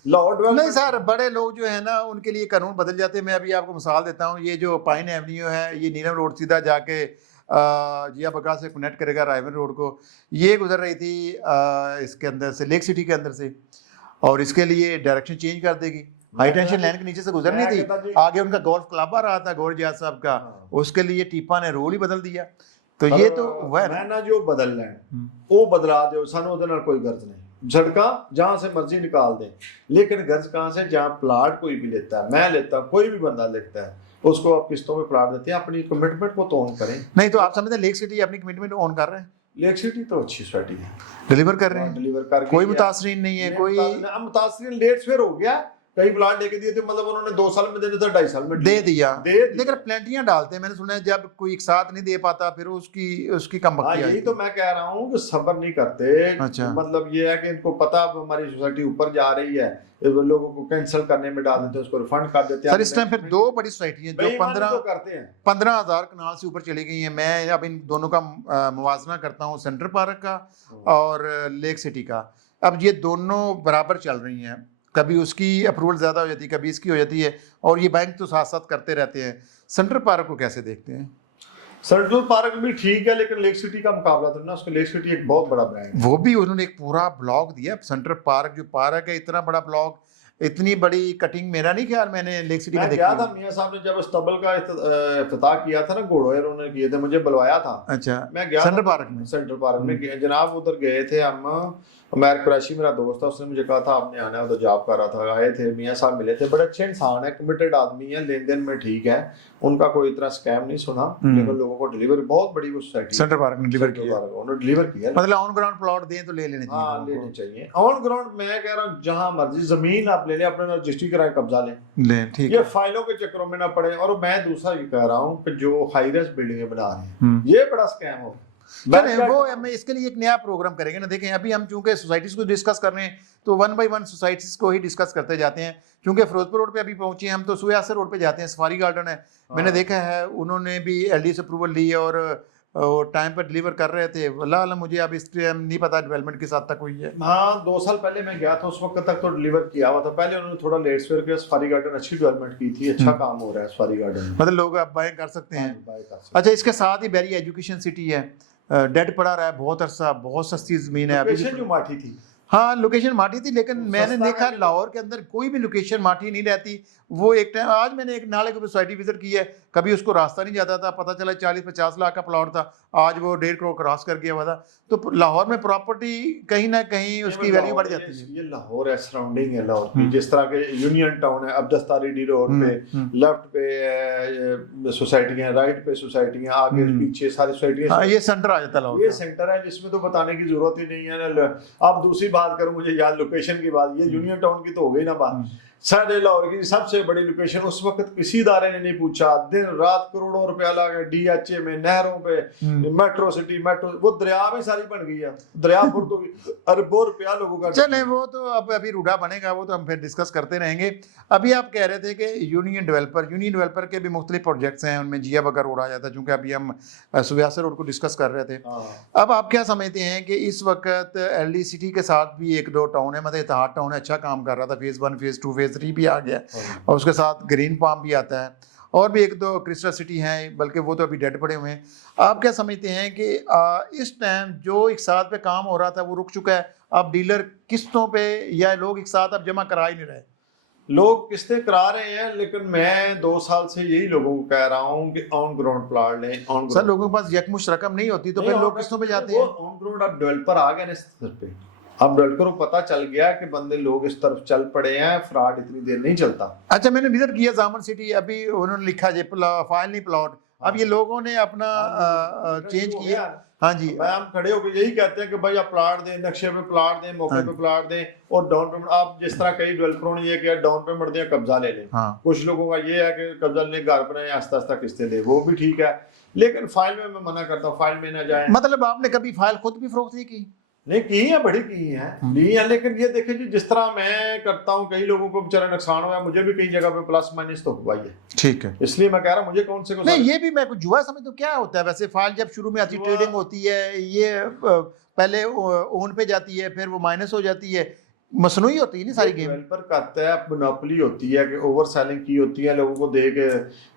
नहीं सर, बड़े लोग जो है ना उनके लिए कानून बदल जाते हैं। मैं अभी आपको मिसाल देता हूँ, ये जो पाइन एवेन्यू है, ये नीलम रोड सीधा जाके जिया बगा से कनेक्ट करेगा रायवन रोड को, ये गुजर रही थी इसके अंदर से, लेक सिटी के अंदर से, और इसके लिए डायरेक्शन चेंज कर देगी। हाई टेंशन लाइन के नीचे से गुजरनी थी, आगे उनका गोल्फ क्लब आ रहा था गौर जियाद साहब का, उसके लिए टीपा ने रूल ही बदल दिया। तो ये तो वह ना जो बदल लें वो बदला दो, सानू ਉਹਦੇ ਨਾਲ कोई गर्ज नहीं। सड़का जहां से मर्जी निकाल दें, लेकिन गर्ज कहां से, जहां प्लाट कोई भी लेता है, मैं लेता, कोई भी बंदा लेता है, उसको आप किस्तों में प्लाट देते हैं, अपनी कमिटमेंट को तो ऑन करें। नहीं तो आप समझते हैं लेक सिटी अपनी कमिटमेंट ऑन कर रहे हैं? लेक सिटी तो अच्छी सोसाइटी है, डिलीवर कर रहे हैं, डिलीवर कर, कोई मुतासरीन नहीं है, कोई मुतासरीन लेट फेयर हो गया, कई प्लाट लेके दिए थे, मतलब उन्होंने 2 साल में देने थे, 2.5 साल में दे दिया, लेकिन प्लेंटियां डालते हैं। मैंने सुना है जब कोई एक साथ नहीं दे पाता फिर उसकी कम बकती है। यही तो मैं कह रहा हूँ कि सब्र नहीं करते। अच्छा। मतलब ये है कि इनको पता हमारी सोसाइटी ऊपर जा रही है, लोगों को कैंसिल करने में डाल देते हैं, उसको रिफंड कर देते हैं। सर इस टाइम फिर 2 बड़ी सोसाइटी हैं जो 15,000 कनाल से ऊपर चली गई हैं। मैं अब इन दोनों का मुवाजना करता हूँ, सेंट्रल पार्क का और लेक सिटी का। अब ये दोनों बराबर चल रही हैं, कभी उसकी अप्रूवल ज़्यादा हो जाती है, कभी इसकी हो जाती है, और ये बैंक तो साथ साथ करते रहते हैं। सेंट्रल पार्क को कैसे देखते हैं? सेंट्रल पार्क भी ठीक है, लेकिन लेक सिटी का मुकाबला तो ना, उसको लेक सिटी एक बहुत बड़ा ब्रांड है। वो भी उन्होंने एक पूरा ब्लॉक दिया। सेंट्रल पार्क जो पार्क है, इतना बड़ा ब्लॉक, इतनी बड़ी कटिंग मेरा नहीं ख्याल मैंने लेक सिटी में देखी। गया था, मियां साहब ने जब stubble का इफ्तिताह किया था ना, घोड़े उन्होंने किए थे, मुझे बुलवाया था। अच्छा, मैं गया सेंट्रल पार्क में, सेंट्रल पार्क में जनाब उधर गए थे हम। उमर कुरैशी मेरा दोस्त था, उसने मुझे कहा था आपने आना है, उधर जॉब कर रहा था, आए थे, मियां साहब मिले थे, बड़े अच्छे इंसान है, कमिटेड आदमी है, लेन देन में ठीक है, उनका कोई इतना स्कैम नहीं सुना, लेकिन लोगों को डिलीवर बहुत बड़ी वो सोसाइटी सेंट्रल पार्क ने डिलीवर किया, उन्होंने डिलीवर किया। मतलब ऑन ग्राउंड प्लॉट दें तो ले लेने चाहिए। हाँ लेने चाहिए ऑन ग्राउंड। मैं कह रहा हूँ जहां मर्जी जमीन आप ले लें, अपने रजिस्ट्री कराए, कब्जा लें, ठीक, ये फाइलों के चक्करों में ना पड़े। और मैं दूसरा ये कह रहा हूँ कि जो हाई राइज बिल्डिंगें बना रहे हैं, ये बड़ा स्कैम हो। वो हम इसके लिए एक नया प्रोग्राम करेंगे ना। देखें अभी हम चूंकि सोसाइटीज को डिस्कस कर रहे हैं, तो 1 by 1 सोसाइटीज को ही डिस्कस करते जाते हैं। चूंकि फिरोजपुर रोड पे अभी पहुंचे हम, तो सुयासर रोड पे जाते हैं, सफारी गार्डन है, मैंने देखा है उन्होंने भी एलडी से अप्रूवल ली और टाइम पर डिलीवर कर रहे थे। अल्लाह मुझे अब इस टाइम नहीं पता डेवलपमेंट किस हद तक हुई है। हाँ 2 साल पहले मैं गया था, उस वक्त तक तो डिलीवर किया हुआ था। पहले उन्होंने थोड़ा लेट फेयर किया, सफारी गार्डन अच्छी डेवलपमेंट की थी, अच्छा काम हो रहा है सफारी गार्डन में, मतलब लोग अब बाय कर सकते हैं। अच्छा, इसके साथ ही बेरी एजुकेशन सिटी है, डेड पड़ा रहा है बहुत अरसा, बहुत सस्ती जमीन है। अभी जो माठी थी, हाँ लोकेशन माठी थी, लेकिन मैंने देखा लाहौर के अंदर कोई भी लोकेशन माठी नहीं रहती। वो एक टाइम, आज मैंने एक नाले की सोसाइटी विजिट की है, कभी उसको रास्ता नहीं जाता था, पता चला 40-50 लाख का प्लॉट था, आज वो 1.5 करोड़ क्रॉस कर गया हुआ था। तो लाहौर में प्रॉपर्टी कहीं ना कहीं उसकी वैल्यू बढ़ जाती है। ये लाहौर है, सराउंडिंग है लाहौर की, जिस तरह के यूनियन टाउन है, अब्दस्तारी डी रोड पे लेफ्ट पे सोसाइटियां, राइट पे सोसाइटियां, आगे पीछे सारी सोसाइटियां, ये सेंटर आ जाता है। ये सेंटर है जिसमें तो बताने की जरूरत ही नहीं है। अब दूसरी बात करूं, मुझे याद लोकेशन की बात, ये यूनियन टाउन की तो हो गई ना बात। साढ़े लाहौर की सबसे बड़ी लोकेशन, उस वक्त किसी इदारे ने नहीं पूछा, दिन रात करोड़ों रुपया लगा, डीएचए में, नहरों पे, मेट्रो सिटी, मेट्रो, वो दरिया में सारी बन गई है, दरिया पर तो अरबों रुपया लोगों का। चले वो तो अब अभी रूढ़ा बनेगा, वो तो हम फिर डिस्कस करते रहेंगे। अभी आप कह रहे थे कि यूनियन डेवलपर के भी मुख्तलिफ प्रोजेक्ट्स हैं, उनमें जिया बकर रोड आ जाता है, चूंकि अभी हम सुयासर रोड को डिस्कस कर रहे थे। अब आप क्या समझते हैं कि इस वक्त एलडी सिटी के साथ भी 1-2 टाउन है, मतलब इत्तेहाद टाउन है, अच्छा काम कर रहा था, फेज़ 1, फेज़ 2, फेज़ 3 भी आ गया, और उसके साथ ग्रीन पाम भी आता है, और भी 1-2 क्रिस्टल सिटी हैं, बल्कि वो तो अभी डेड पड़े हुए हैं। आप क्या समझते हैं कि इस टाइम जो एक साथ पे काम हो रहा था वो रुक चुका है, अब डीलर किस्तों पे या लोग एक साथ अब जमा करा ही नहीं रहे? लोग किस्तें करा रहे हैं, लेकिन मैं 2 साल से यही लोगों को कह रहा हूँ कि ऑन ग्राउंड प्लाट लें। ऑन सर लोगों के पास यकमुश्त रकम नहीं होती तो फिर लोग किस्तों पे जाते हैं। ऑन ग्राउंड अब डेवलपर आ गए ना इस तरफ पे, अब डेवलपर को पता चल गया कि बंदे लोग इस तरफ चल पड़े हैं, फ्रॉड इतनी देर नहीं चलता। अच्छा, मैंने विजिट किया जामन सिटी, अभी उन्होंने लिखा जे फाइल नहीं प्लॉट, अब ये लोगों ने अपना चेंज किया। हाँ जी, मैं हम खड़े होकर यही कहते हैं कि भाई आप प्लाट दें, नक्शे पे प्लाट दें, मौके पे प्लाट दें, और डाउन पेमेंट आप जिस तरह कई डेवलपरों ने ये किया डाउन पेमेंट दें, कब्जा ले लें। हाँ। कुछ लोगों का ये है कि कब्जा लें, घर बनाए, आस्ता आस्ता किस्तें दें, वो भी ठीक है, लेकिन फाइल में मैं मना करता हूँ, फाइल में ना जाए। मतलब आपने कभी फाइल खुद भी फरोख्त नहीं की? नहीं की है, बड़ी की है, ली है, लेकिन ये देखिए जी जिस तरह मैं करता हूँ, कई लोगों को बेचारा नुकसान हुआ, मुझे भी कई जगह पे प्लस माइनस तो हुआ ही है। ठीक है, इसलिए मैं कह रहा हूँ मुझे कौन से को नहीं ये भी मैं कुछ जुआ समझ, तो क्या होता है वैसे फाइल जब शुरू में आती ट्रेडिंग होती है, ये पहले ओन पे जाती है, फिर वो माइनस हो जाती है, मसनूई होती है नहीं सारी गेम। डेवलपर करता है, मोनोपोली होती है कि ओवर सेलिंग की होती है, लोगों को दे के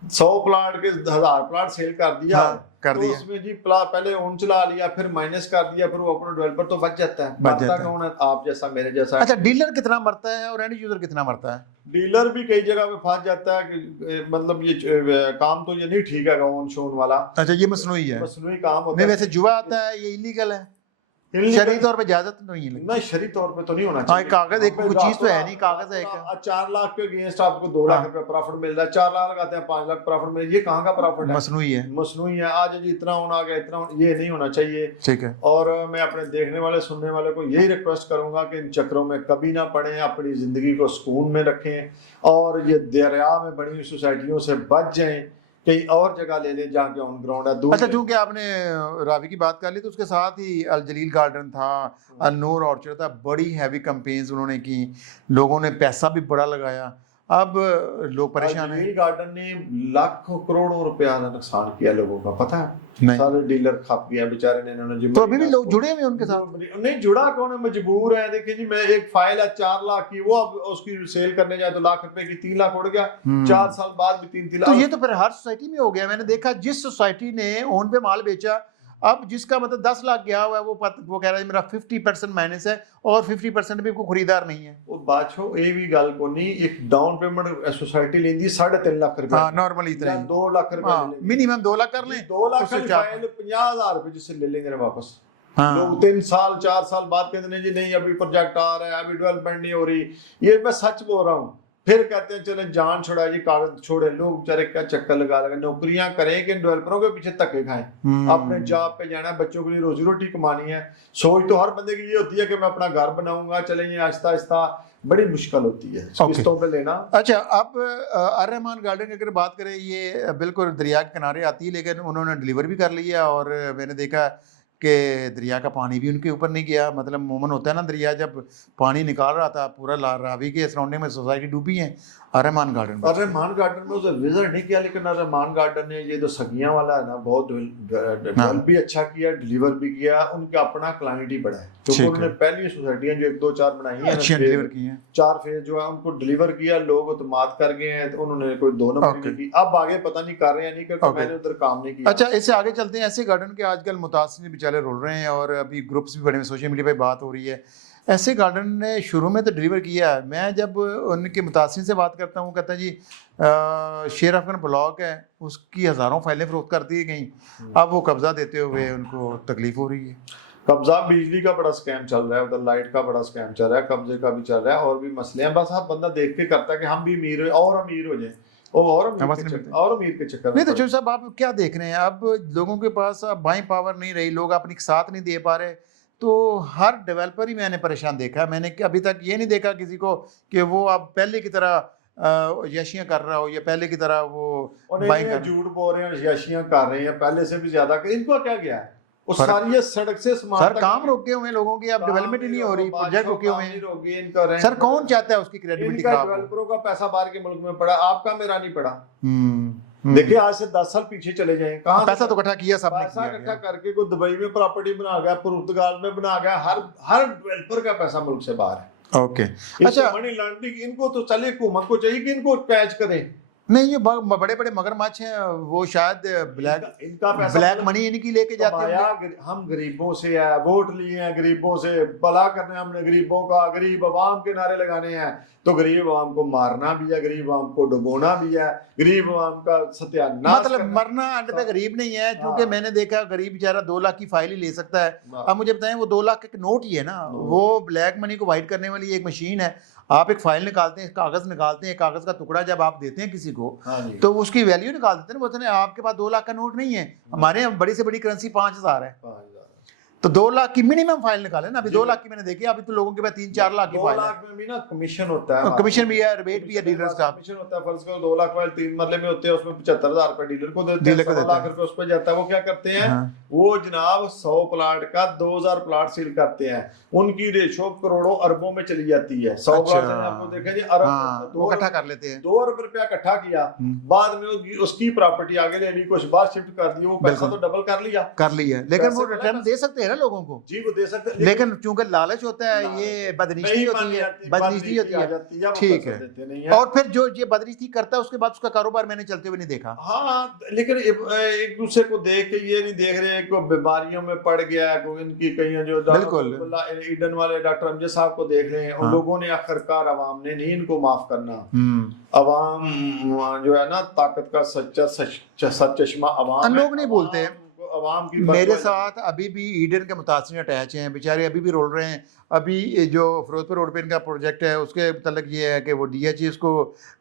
100 प्लाट के 1000 प्लाट सेल कर दिया। हाँ, कर तो दिया। उसमें जी पहले ओन चला लिया, फिर माइनस कर दिया, फिर वो अपना डेवलपर तो बच जाता है। बच जाता है। कौन है? आप जैसा, मेरे जैसा। अच्छा, डीलर कितना मरता है और एंड यूजर कितना मरता है? डीलर भी कई जगह पे फंस जाता है कि मतलब ये काम तो ये नहीं ठीक है ओन शोन वाला। अच्छा, ये मसनूई है, मसनूई काम होता नहीं है। वैसे जुआ आता है, ये इलीगल है, शरई तौर पे इजाजत नहीं है। नहीं, शरई तौर पे तो नहीं होना हाँ, चाहिए। कागज एक कोई चीज तो है नहीं, कागज है एक। 4 लाख के अगेंस्ट आपको 2 लाख हाँ। रुपए प्रॉफिट मिल रहा है, 4 लाख लगाते हैं 5 लाख प्रॉफिट मिल, ये कहाँ का प्रॉफिट है? मसनूई है, मसनूई है। आज जी इतना होना आ गया, इतना ये नहीं होना चाहिए। ठीक है। और मैं अपने देखने वाले सुनने वाले को यही रिक्वेस्ट करूंगा कि इन चक्रों में कभी ना पड़े, अपनी जिंदगी को सुकून में रखें, और ये दरिया में बनी हुई सोसाइटियों से बच जाएं, कहीं और जगह ले ले जहाँ के ऑन ग्राउंड है दूर। अच्छा, चूंकि आपने रावी की बात कर ली तो उसके साथ ही अल जलील गार्डन था, अल नूर ऑर्चर्ड था, बड़ी हैवी कैंपेन्स उन्होंने की, लोगों ने पैसा भी बड़ा लगाया, अब लोग परेशान हैं। गार्डन ने लाखों करोड़ों रुपया नुकसान किया लोगों का, पता है? नहीं। सारे डीलर खप गया बेचारे ने, इन्होंने तो अभी भी लोग जुड़े हुए उनके साथ? नहीं जुड़ा कौन है, मजबूर है। देखिए जी, मैं एक फाइल है 4 लाख की, वो अब उसकी सेल करने जाए तो लाख रुपए की 3 लाख उड़ गया, 4 साल बाद भी 3 तो लाख। ये तो फिर हर सोसाइटी में हो गया। मैंने देखा जिस सोसाइटी ने ओन पे माल बेचा, अब जिसका मतलब 10 लाख गया हुआ है, वो कह रहा है मेरा 50% माइनस है और 50% भी कोई खरीदार नहीं है। वो बाछो ये भी गल को नहीं, एक डाउन पेमेंट सोसाइटी लेंदी 3.5 लाख रुपए। हाँ, नॉर्मली इतना ही 2 लाख रुपए मिनिमम 2 लाख कर लें, 2 लाख उससे की चार- फाइल 50,000 रुपए जिससे ले लेंगे ना वापस। हाँ। लोग 3 साल 4 साल बाद कहते हैं जी नहीं अभी प्रोजेक्ट आ रहा है, अभी डेवलपमेंट नहीं हो रही। ये मैं सच बोल रहा हूँ। फिर कहते हैं चले जान छुड़ाइए, कागज छोड़े, लोग बेचारे क्या चक्कर लगा लगा नौकरियां करें कि डेवलपरों के पीछे धक्के खाएं। अपने जॉब पे जाना है, बच्चों के लिए रोजी रोटी कमानी है। सोच तो हर बंदे की ये होती है कि मैं अपना घर बनाऊंगा, चलेंगे आहिस्ता आहिस्ता, बड़ी मुश्किल होती है किस्तों पे लेना। अच्छा, अब आर रहमान गार्डन की अगर बात करें, ये बिल्कुल दरिया के किनारे आती है, लेकिन उन्होंने डिलीवर भी कर लिया, और मैंने देखा कि दरिया का पानी भी उनके ऊपर नहीं गया। मतलब मोमन होता है ना, दरिया जब पानी निकाल रहा था पूरा रावी के सराउंडिंग में सोसाइटी डूबी है, रहमान गार्डन और रहमान गार्डन में उसे विजिट नहीं किया, लेकिन रहमान गार्डन ने ये जो सगियां वाला है ना, बहुत डेवलप भी अच्छा किया, डिलीवर भी किया। उनका अपना क्लाइंट ही बड़ा है, क्योंकि उन्होंने पहली सोसाइटियां जो 1 2 4 बनाई हैं, अच्छी डिलीवर की हैं, 4 फेज जो है उनको डिलीवर किया, लोग एतमाद कर गए हैं, तो उन्होंने कोई 2 नंबर नहीं की। अब आगे पता नहीं कर रहे हैं नहीं, क्योंकि मैंने उधर काम नहीं किया। अच्छा, इससे आगे चलते हैं। ऐसे गार्डन के आजकल मुतासिर बेचारे रोल रहे हैं, और अभी ग्रुप्स भी बड़े में सोशल मीडिया पे बात हो रही है। ऐसे गार्डन ने शुरू में तो डिलीवर किया है। मैं जब उनके मुतासिर से बात करता हूँ, कहता है जी शेर अफगान ब्लॉक है, उसकी हज़ारों फाइलें फरोख्त कर दी गई, अब वो कब्जा देते हुए उनको तकलीफ हो रही है। कब्जा, बिजली का बड़ा स्कैम चल रहा है उधर, लाइट का बड़ा स्कैम चल रहा है, कब्जे का भी चल रहा है, और भी मसले हैं। बस आप बंदा देख के करता है कि हम भी अमीर और अमीर हो जाए, और अमीर के चक्कर नहीं। तो चौधरी साहब, आप क्या देख रहे हैं? अब लोगों के पास अब बाइंग पावर नहीं रही, लोग अपनी साथ नहीं दे पा रहे, तो हर डेवलपर ही मैंने परेशान देखा है। मैंने अभी तक ये नहीं देखा किसी को कि वो अब पहले की तरह यशियां कर रहा हो, या पहले की तरह वो झूठ बोल रहे हैं, यशियां कर रहे हैं पहले से भी ज्यादा। इनको क्या गया है? वो सारी ये सड़क से सर काम रोके हुए हैं लोगों की, अब डेवलपमेंट ही नहीं हो रही, प्रोजेक्ट रुके हुए हैं। सर कौन चाहता है उसकी क्रेडिबिलिटी खराब हो? डेवलपरों का पैसा बाहर के मुल्क में पड़ा, आपका मेरा नहीं पड़ा। देखिए आज से 10 साल पीछे चले जाएं, कहाँ पैसा तो इकट्ठा किया, सबने पैसा इकट्ठा करके कोई दुबई में प्रॉपर्टी बना गया, पुर्तगाल में बना गया, हर डेवलपर का पैसा मुल्क से बाहर है। ओके, अच्छा, मनी लॉन्ड्रिंग इनको तो चले, हुकूमत को चाहिए कि इनको कैच करें। नहीं, ये बड़े बड़े मगरमच्छ हैं, वो शायद इनका पैसा ब्लैक मनी इनकी लेके जाते हैं। हम गरीबों से है, वोट लिए हैं गरीबों से, भला करने हमने गरीबों का, गरीब अवाम के नारे लगाने हैं, तो गरीब अवाम को मारना भी है, गरीब अवाम को डुबोना भी है, गरीब अवाम का सत्यानाश मतलब मरना अंत पे गरीब नहीं है, क्योंकि मैंने देखा गरीब बेचारा 2 लाख की फाइल ही ले सकता है। अब मुझे बताएं, वो 2 लाख का नोट ही है ना, वो ब्लैक मनी को वाइट करने वाली एक मशीन है। आप एक फाइल निकालते हैं, कागज निकालते हैं, कागज का टुकड़ा जब आप देते हैं किसी को, तो उसकी वैल्यू निकाल देते हैं, बोलते हैं आपके पास 2 लाख का नोट नहीं है, हमारे यहाँ बड़ी से बड़ी करेंसी 5000 है, तो 2 लाख की मिनिमम फाइल निकाले ना। अभी 2 लाख की मैंने देखी, अभी तो लोगों के पास 3-4 लाख की फाइल है। 2 लाख में भी ना कमीशन होता है, कमीशन भी है, रिबेट भी है, डीलर्स का कमीशन होता है। फर्ज करो 2 लाख फाइल 3 मरले में होते हैं, उसमें 75,000 रुपए डीलर को देते हैं, 1 लाख रुपए उस पर जाता है। वो क्या करते हैं, वो जनाब 100 प्लाट का 2000 प्लाट सील करते हैं, उनकी रेशो करोड़ों अरबों में चली जाती है। 100 प्लाट से आपको देखा जी, अरब वो इकट्ठा कर लेते हैं, 2 अरब रुपया इकट्ठा किया, बाद में उसकी प्रॉपर्टी आगे ले ली, कुछ बाहर शिफ्ट कर दी, वो पैसा तो डबल कर लिया। लेकिन वो रिटर्न दे सकते हैं ना लोगों को, जी वो दे सकते हैं, लेकिन चूंकि लालच होता है, ये बदनीति होती है, ठीक है। और फिर जो ये बदनीति करता है, उसके बाद उसका कारोबार मैंने चलते हुए नहीं देखा। हाँ, लेकिन एक दूसरे को देख के ये नहीं देख रहे को बीमारियों में पड़ गया है, कोई इनकी कहीं जो ईडन वाले डॉक्टर अमजद साहब को देख रहे हैं, उन लोगों ने आखिरकार अवाम ने नहीं इनको माफ करना। अवाम जो है ना, ताकत का सच्चा चश्मा अवाम, लोग नहीं बोलते हैं। की मेरे साथ अभी भी ईडन के मुतासिर अटैच हैं, बेचारे अभी भी रोल रहे हैं। अभी जो फिरोजपुर रोड पे इनका प्रोजेक्ट है, उसके मतलब ये है कि वो DHE इसको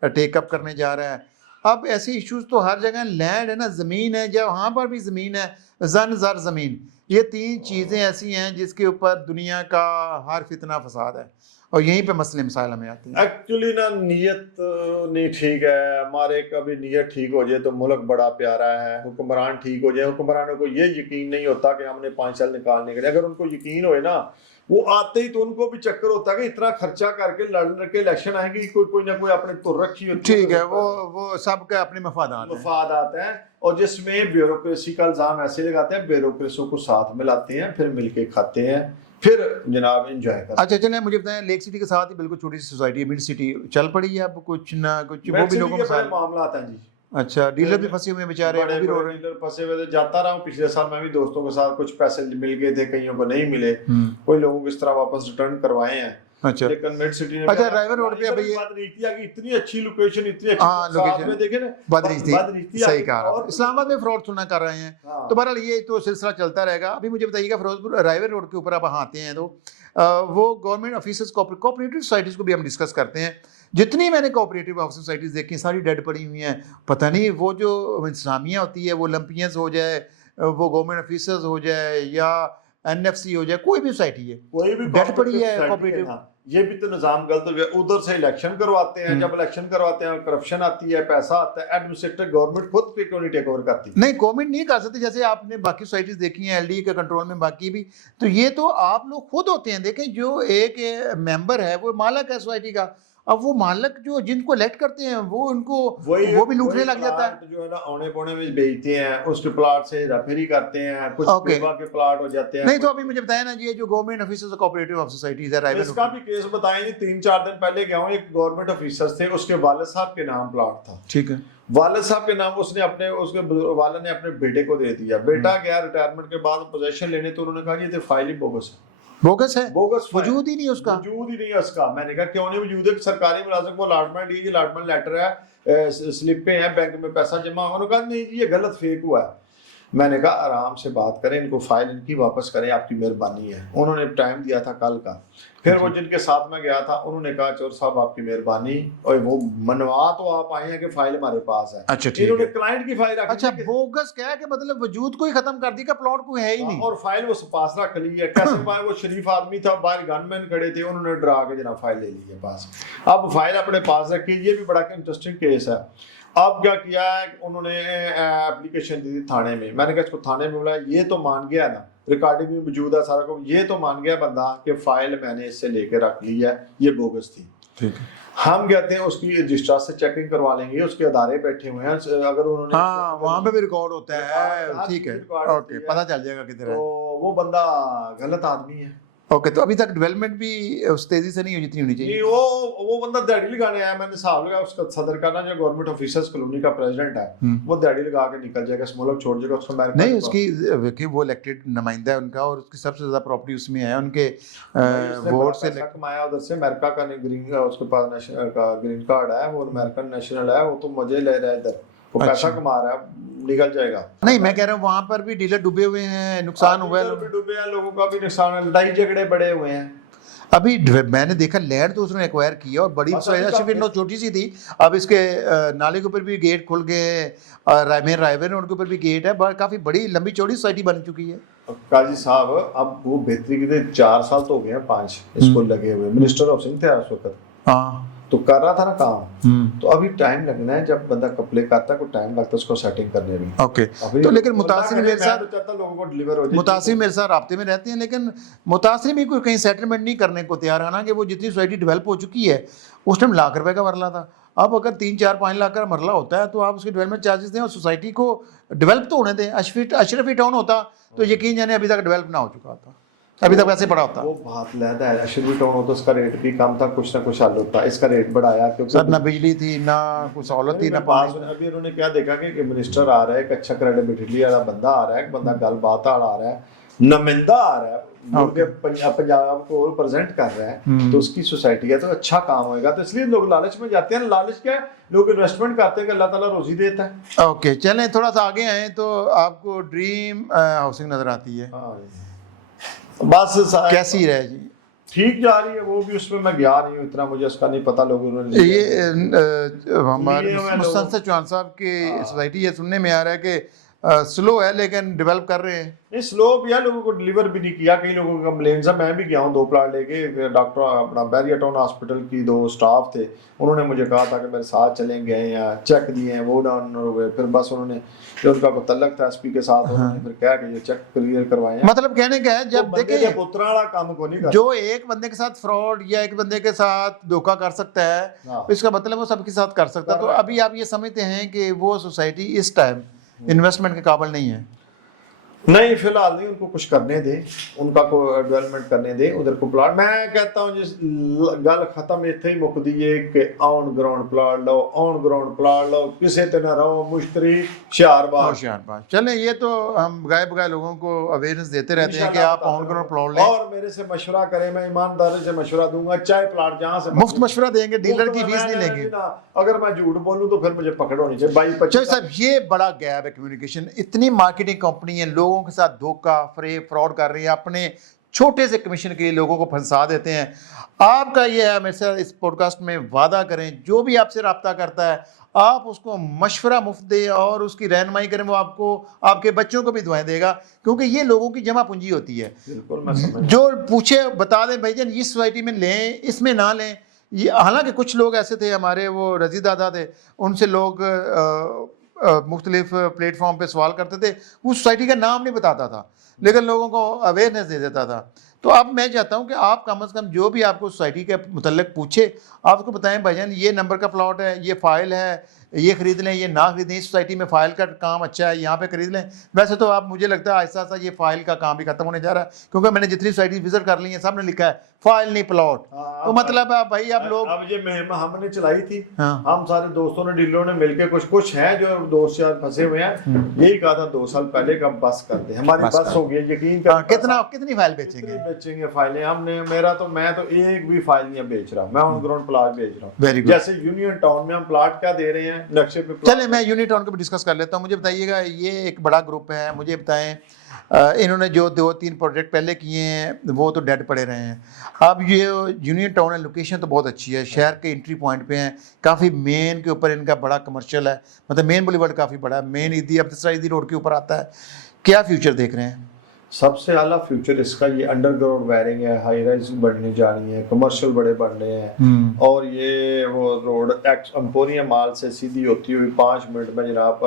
टेकअप करने जा रहा है। अब ऐसे इश्यूज तो हर जगह, लैंड है ना, ज़मीन है, जब वहाँ पर भी ज़मीन है, ज़र ज़मीन, ये 3 चीज़ें ऐसी हैं जिसके ऊपर दुनिया का हर फितना फसाद है, और यहीं पे मसले मसाइल हमें आते हैं। एक्चुअली ना नीयत नहीं ठीक है हमारे, कभी नीयत ठीक हो जाए तो मुल्क बड़ा प्यारा है, हुक्मरान ठीक हो जाए, हुक्मरानों को ये यकीन नहीं होता कि हमने 5 साल निकालने के लिए, अगर उनको यकीन होए ना, वो आते ही तो उनको भी चक्कर होता है कि इतना खर्चा करके लड़ के इलेक्शन आएंगे, कोई ना कोई अपने तुर रखी होती है, ठीक है, वो सबके अपने मफाद आते हैं, और जिसमें ब्यूरोक्रेसी का इल्जाम ऐसे लगाते हैं, ब्यूरोक्रेसी को साथ में लाते हैं, फिर मिलके खाते हैं, फिर जनाब एंजॉय करते हैं। अच्छा चलें, मुझे बताएं, लेक सिटी के साथ ही बिल्कुल छोटी सी सोसाइटी है, मिड सिटी, चल पड़ी है अब कुछ ना कुछ, वो भी लोगों के साथ मामला आता है जी। अच्छा, डीलर भी फंसे हुए बेचारे, वो भी रो रहे हैं। डीलर फंसे हुए थे, जाता रहा हूँ पिछले साल मैं भी दोस्तों के साथ, कुछ पैसे मिल गए थे, कईयों को नहीं मिले, कोई लोगों को इस तरह वापस रिटर्न करवाए हैं। अच्छा, लेकिन मिड सिटी में अच्छा, ड्राइवर रोड पे अभी इतनी अच्छी लोकेशन, इतनी अच्छी लोकेशन देखे ना, बदरीती, सही कहा। इस्लामाबाद में फ्रॉड सुना कर रहे हैं, तो बहरहाल ये तो सिलसिला चलता रहेगा। अभी मुझे बताइएगा, फिरोजपुर रायवर रोड के ऊपर आप आते हैं तो वो गवर्नमेंट ऑफिसर्स कोऑपरेटिव सोसाइटीज़ को भी हम डिस्कस करते हैं। जितनी मैंने कोऑपरेटिव ऑफिस सोसाइटीज़ देखी हैं, सारी डेड पड़ी हुई हैं। पता नहीं वो जो इंतजामिया होती है, वो लंपियंस हो जाए, वो गवर्नमेंट ऑफिसर्स हो जाए, या NFC हो जाए, कोई भी सोसाइटी है, कोई भी डेड पड़ी है कोऑपरेटिव। ये भी तो निजाम गलत हो गया। उधर से इलेक्शन करवाते हैं, जब इलेक्शन करवाते हैं करप्शन आती है, पैसा आता है, एडमिनिस्ट्रेटिव गवर्नमेंट खुद पे क्यों नहीं टेक ओवर करती? नहीं, गवर्नमेंट नहीं कर सकती, जैसे आपने बाकी सोसाइटीज देखी हैं LDA के कंट्रोल में, बाकी भी, तो ये तो आप लोग खुद होते हैं। देखें, जो एक मेंबर है वो मालक है सोसाइटी का, अब वो मालक जो जिनको इलेक्ट करते हैं वो उनको वो भी लूटने लग जाता है, जो है ना औने पौने में बेचते हैं, उसके प्लॉट से हेराफेरी करते हैं, कुछ बेवा के प्लॉट हो जाते हैं। नहीं तो अभी मुझे बताया ना जी, जो government officers cooperative of societies है, इसका भी केस बताएं। 3-4 दिन पहले गया हूँ, एक गवर्नमेंट ऑफिसर थे, उसके वालिद साहब के नाम प्लॉट था, ठीक है, वालिद साहब के नाम, उसके वालिद ने अपने बेटे को दे दिया। बेटा गया रिटायरमेंट के बाद पोजीशन लेने, तो उन्होंने कहा ये फाइल ही बोगस है, बोगस है, बोगस वजूद ही नहीं उसका, वजूद ही नहीं है उसका। मैंने कहा क्यों नहीं वजूद है? सरकारी मुलाजिम को अलॉटमेंट, ये अलॉटमेंट लेटर है, स्लिपें हैं, बैंक में पैसा जमा। उन्होंने कहा नहीं जी ये गलत फेक हुआ है। मैंने कहा आराम से बात करें, इनको फाइल इनकी वापस करें, आपकी मेहरबानी है। उन्होंने टाइम दिया था कल का, फिर वो जिनके साथ में गया था उन्होंने कहा चोर साहब आपकी मेहरबानी, और वो मनवा तो आप आए हैं कि फाइल हमारे पास है। अच्छा, इन्होंने क्लाइंट की फाइल रखी। अच्छा, बोगस क्या है कि मतलब वजूद को ही खत्म कर दी, का प्लॉट को है ही नहीं, और फाइल वो पास रख ली है। कैसे पाए? वो शरीफ आदमी था, बाहर गनमैन खड़े थे, उन्होंने डरा के जरा फाइल ले ली है पास। अब फाइल अपने पास रखी। ये भी बड़ा इंटरेस्टिंग केस है। अब क्या किया है, उन्होंने एप्लीकेशन दी थी थाने में। मैंने कहा इसको थाने में बुलाया, ये तो मान गया ना, रिकॉर्डिंग में मौजूद है सारा को, ये तो मान गया बंदा कि फाइल मैंने इससे लेके रख ली है, ये बोगस थी। ठीक है, हम कहते हैं उसकी रजिस्ट्रार से चेकिंग करवा लेंगे, उसके अदारे बैठे हुए हैं, अगर उन्होंने वहाँ पे भी रिकॉर्ड होता है, ठीक है, ओके, पता चल जाएगा किधर है। तो वो बंदा गलत आदमी है, ओके, तो अभी तक डेवलपमेंट भी उस तेजी से नहीं हो जितनी होनी चाहिए। नहीं, वो बंदा दिहाड़ी लगाने आया, मैंने हिसाब लगाया उसका सदर का ना, जो गवर्नमेंट ऑफिसर्स कॉलोनी का प्रेसिडेंट है, वो दिहाड़ी लगा के निकल जाएगा, स्मॉलर छोड़ जाएगा उसको। नहीं, उसकी कि वो इलेक्टेड नुमाइंदा है उनका, और उसकी सबसे ज्यादा प्रॉपर्टी उसमें है, उनके वोट से कमाया उधर से। अमेरिका का ग्रीन, उसके पास नेशनल का ग्रीन कार्ड है, वो अमेरिकन नेशनल है, वो तो मजे ले रहा है इधर, वो पैसा कमा रहा है, निकल जाएगा। नहीं, मैं कह रहा हूँ वहां पर भी डीलर डूबे हुए हैं, नुकसान हुआ है, डूबे हैं, लोगों का भी नुकसान है, लड़ाई झगड़े बड़े हुए हैं। अभी मैंने देखा लैंड तो उसने एक्वायर किया और बड़ी छोटी सी थी, अब इसके नाले के ऊपर भी गेट खुल गए, रायवे रोड के ऊपर भी गेट है, काफी बड़ी लंबी चौड़ी सोसाइटी बन चुकी है। काजी साहब, अब वो बेहतरी के 4 साल तो हो गए हैं, 5 इसको लगे हुए। मिनिस्टर ऑफ सिंह थे उस वक्त, हाँ, तो कर रहा था ना काम, तो अभी टाइम लगना है, जब बंदा कपले करता है, कोई टाइम लगता है उसको सेटिंग करने में। ओके, तो लेकिन मुतासिर मेरे साथ लोगों को डिलीवर हो जाए, मुतासिर मेरे साथ राब्ते में रहते हैं, लेकिन मुतासिर भी कोई कहीं सेटलमेंट नहीं करने को तैयार है ना, कि वो जितनी सोसाइटी डेवलप हो चुकी है, उस टाइम लाख रुपए का मरला था, अब अगर 3-4-5 लाख का मरला होता है तो आप उसके डेवलपमेंट चार्जेस दें और सोसाइटी को डेवलप तो होने दें। अशरफी टाउन होता तो यकीन जाने अभी तक डेवलप ना हो चुका था, अभी तक वैसे पड़ा होता। वो बात लहदा है, अशरफी टाउन हो तो उसका रेट भी कम था, कुछ ना कुछ हल होता, इसका रेट बढ़ाया क्योंकि सर ना बिजली थी, ना कुछ सहूलत थी, ना पानी। अभी उन्होंने क्या देखा कि मिनिस्टर आ रहा है, एक अच्छा क्रेडिबिलिटी वाला बंदा आ रहा है, बंदा गलबात आ रहा है, नुमाइंदा आ रहा है, पंजाब को रिप्रेजेंट कर रहा है, तो उसकी सोसाइटी है तो अच्छा काम होगा, तो इसलिए लोग लालच में जाते हैं। लालच क्या है, लोग इन्वेस्टमेंट करते हैं कि अल्लाह ताला रोजी देता है। ओके, चलें थोड़ा सा आगे आए तो आपको ड्रीम हाउसिंग नजर आती है, बस कैसी रहे जी? ठीक जा रही है, वो भी उसमें मैं गया नहीं हूँ, इतना मुझे उसका नहीं पता। लोगों ने ये हमारे मुस्तफा चौहान साहब की सोसाइटी है, सुनने में आ रहा है कि स्लो है लेकिन डेवलप कर रहे हैं। नहीं, स्लो भी है, लोगों को डिलीवर भी नहीं किया, कई लोगों का कंप्लेंट्स है। मैं भी गया हूँ 2 प्लाट लेके, डॉक्टर अपना बैरिया टाउन हॉस्पिटल की 2 स्टाफ थे, उन्होंने मुझे कहा था कि मेरे साथ चले गए या चेक दिए हैं, वो डाउन हुए, फिर बस उन्होंने जो उनका तल्लक था एसपी के साथ, उन्होंने फिर कहा कि ये चेक क्लियर करवाए। मतलब कहने का है, जब देखिए पुत्रा वाला काम को नहीं कर, जो एक बंदे के साथ फ्रॉड या एक बंदे के साथ धोखा कर सकता है, इसका मतलब वो सबके साथ कर सकता है। तो अभी आप ये समझते हैं कि वो सोसाइटी इस टाइम इन्वेस्टमेंट के काबिल नहीं है? नहीं, फिलहाल नहीं, उनको कुछ करने दे, उनका को डेवलपमेंट करने दे, उधर को प्लाट। मैं कहता हूँ जिस गल खत्म इत्थे ही मुक दी है कि ऑन ग्राउंड प्लाट लो, ऑन ग्राउंड प्लाट लो, किसी ते ना रहो, मुश्तरी होशियारबाज। चलें, ये तो हम बगाए लोगों को अवेयरनेस देते रहते हैं कि आप ऑन ग्राउंड प्लाट लें, और मेरे से मशवरा करें, मैं ईमानदारी से मशवरा दूंगा, चाहे प्लाट जहाँ से मुफ्त मशवरा देंगे, डीलर की फीस नहीं लेंगे। अगर मैं झूठ बोलूँ तो फिर मुझे पकड़ होनी चाहिए। 22-25 साहब, ये बड़ा गैप है कम्युनिकेशन, इतनी मार्केटिंग कंपनी है, लोगों के साथ धोखा फ्रॉड कर रही है, अपने छोटे से कमीशन के लिए लोगों को फंसा देते हैं। आपका ये है, मेरे साथ इस पॉडकास्ट में वादा करें, जो भी आपसे रब्ता करता है आप उसको मशवरा मुफ्त दें और उसकी रहनुमाई करें, वो आपको आपके बच्चों को भी दुआएं देगा, क्योंकि ये लोगों की जमा पूंजी होती है। जो पूछे बता दें भाईजान इस सोसाइटी में लें, इसमें ना लें। ये हालांकि कुछ लोग ऐसे थे, हमारे वो रजी दादा थे, उनसे लोग मुख्तलिफ प्लेटफॉर्म पे सवाल करते थे, उस सोसाइटी का नाम नहीं बताता था लेकिन लोगों को अवेयरनेस दे देता था। तो अब मैं चाहता हूं कि आप कम से कम जो भी आपको सोसाइटी के मुतल्लिक पूछे, आप उसको बताएं भाईजान ये नंबर का प्लॉट है, ये फाइल है, ये खरीद लें, ये ना खरीदें, इस सोसाइटी में फ़ाइल का काम अच्छा है, यहाँ पे खरीद लें। वैसे तो आप, मुझे लगता है आहिस्ता आहिस्ता ये फ़ाइल का काम भी खत्म होने जा रहा है, क्योंकि मैंने जितनी सोसाइटी विजिट कर ली है सब ने लिखा है फाइल नहीं प्लॉट। तो मतलब भाई आप लोग, अब ये मुहिम हमने चलाई थी, हम सारे दोस्तों ने, डीलरों ने मिलकर, कुछ हैं जो दोस्त यार फंसे हुए हैं, यही कहा था 2 साल पहले का बस कर दे, हमारी बस हो गई, यकीन कर। कितनी फाइल बेचेंगे फाइलें हमने, मैं तो एक भी फाइल नहीं बेच रहा, मैं ऑन ग्राउंड प्लाट बेच रहा हूँ। जैसे यूनियन टाउन में हम प्लाट क्या दे रहे हैं नक्शे पे। चले मैं यूनियन टाउन को भी डिस्कस कर लेता हूँ। मुझे बताइएगा, ये एक बड़ा ग्रुप है, मुझे बताएं इन्होंने जो 2-3 प्रोजेक्ट पहले किए हैं वो तो डेड पड़े रहे हैं। अब ये यूनियन टाउन है, लोकेशन तो बहुत अच्छी है, शहर के एंट्री पॉइंट पे हैं, काफ़ी मेन के ऊपर इनका बड़ा कमर्शियल है, मतलब मेन बुलेवार्ड काफ़ी बड़ा है, मेन ईदी अब्दुसरा ईदी रोड के ऊपर आता है। क्या फ्यूचर देख रहे हैं? सबसे आला फ्यूचर इसका ये अंडरग्राउंड वायरिंग है, हाई राइज बढ़ने जा रही है, कमर्शियल बड़े बढ़ने हैं, और ये वो रोड एम्पोरियम माल से सीधी होती हुई 5 मिनट में जनाब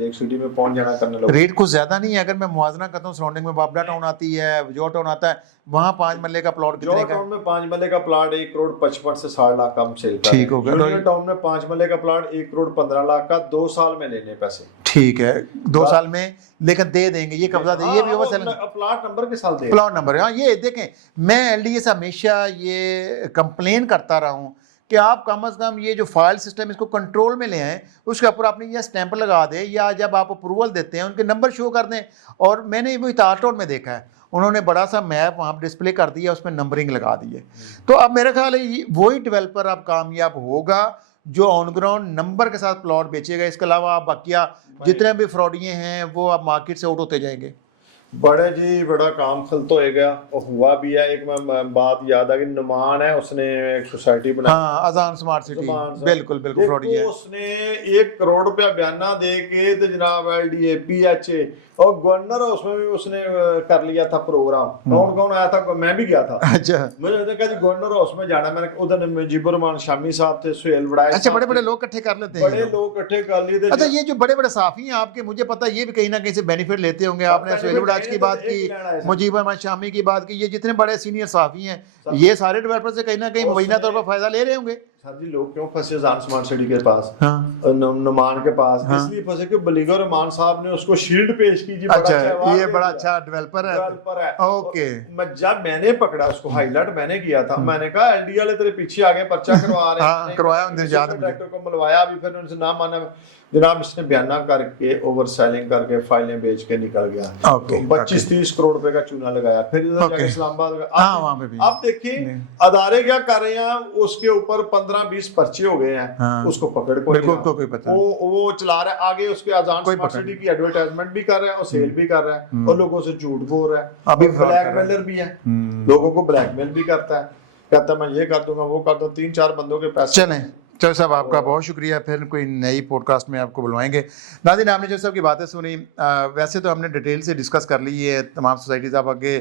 लेक सिटी में पहुंच जाना करने लगे। रेट कुछ ज्यादा नहीं है, अगर मैं मुआवजा करता हूँ सराउंडिंग में बाबरा टाउन आती है, जो टाउन आता है, वहाँ 5 मरले का प्लॉट कितने का? टाउन में 5 मरले का प्लॉट 1 करोड़ 55 से 60 लाख कम सेल का। ठीक हो गया। टाउन में 5 मरले का प्लॉट 1 करोड़ 15 लाख का 2 साल में लेने पैसे। ठीक है, 2 साल में लेकिन दे देंगे, ये कब्जा दे, ये भी ओवर सेलिंग, प्लॉट नंबर के साथ दे, प्लॉट नंबर। हाँ ये देखें, मैं एलडीए से हमेशा ये कंप्लेन करता रहा हूँ कि आप कम अज़ कम ये जो फाइल सिस्टम इसको कंट्रोल में ले आएँ, उसके ऊपर आपने ये स्टैंप लगा दें, या जब आप अप्रूवल देते हैं उनके नंबर शो कर दें। और मैंने वो तारटोन में देखा है, उन्होंने बड़ा सा मैप वहाँ पर डिस्प्ले कर दिया, उसमें नंबरिंग लगा दी है। तो अब मेरा ख्याल है वही डेवलपर अब कामयाब होगा जो ऑन ग्राउंड नंबर के साथ प्लॉट बेचेगा। इसके अलावा आप बाकिया जितने भी फ्रॉडिये हैं वो अब मार्केट से आउट होते जाएंगे। बड़े जी बड़ा काम खल तो हो गया और हुआ भी है। एक मैं बात याद आ गई, नुमान है, उसने एक सोसाइटी बनाई, हाँ, अजान स्मार्ट सिटी, बिल्कुल बिल्कुल फ्रॉडी है। उसने 1 करोड़ रुपया बयाना दे के तो जनाब LDA PHA और गवर्नर उसमें भी उसने कर लिया था प्रोग्राम। कौन कौन आया था, मैं भी गया था। अच्छा, मैंने कहा जी गवर्नर हाउस में जाना, मैंने उधर मुजीबुर रहमान शामी साहब थे, सुहेल बड़ाई, अच्छा, बड़े बड़े लोग इकट्ठे कर लेते हैं, बड़े लोग इकट्ठे कर लिए थे। अच्छा, ये जो बड़े बड़े साफी हैं आपके, मुझे पता ये भी कहीं ना कहीं से बेनिफिट लेते होंगे। आपने सुहेल बड़ाई की बात की, मुजीबर रहमान शामी की बात की, ये जितने बड़े सीनियर साफी हैं ये सारे डेवलपर से कहीं ना कहीं मुबैना तौर पर फायदा ले रहे होंगे। सर जी लोग क्यों फंसे जान स्मार्ट सिटी के पास, हाँ, नुमान के पास, हाँ, इसलिए फंसे कि बलीगर रहमान साहब ने उसको शील्ड पेश की जी। अच्छा, ये बड़ा अच्छा डेवलपर है। ओके, मैंने पकड़ा उसको, हाईलाइट मैंने किया था, मैंने कहा LDA वाले तेरे पीछे आगे पर्चा करवा रहे हैं। हाँ, करवाया उन दिन याद है, डायरेक्टर को मिलवाया भी, फिर उनसे ना माना जनाब, इसने बयाना करके ओवर सेलिंग करके फाइलें बेच के निकल गया। ओके, 25-30 करोड़ रुपए का चूना लगाया। फिर इस्लामाबाद, हाँ, वहाँ पे भी आप देखिए अदारे क्या कर रहे हैं, उसके ऊपर 15-20 पर्चे हो गए हैं, हाँ, उसको पकड़ कोई पता, वो चला रहा है आगे, उसके आजान स्मार्ट सिटी की एडवर्टाइजमेंट भी कर रहा है और सेल भी कर रहा है और लोगों से झूठ बोल रहा है, अभी ब्लैकमेलर भी है, लोगों को ब्लैकमेल भी करता है, कहता मैं ये कर दूंगा वो कर दूंगा, 3-4 बंदों के पैसे। चलें चलो साहब, आपका बहुत शुक्रिया, फिर कोई नई पॉडकास्ट में आपको बुलवाएंगे। नाज़रीन, आपने जो साहब की बातें सुनी, वैसे तो हमने डिटेल से डिस्कस कर ली है तमाम सोसाइटीज़। आप आगे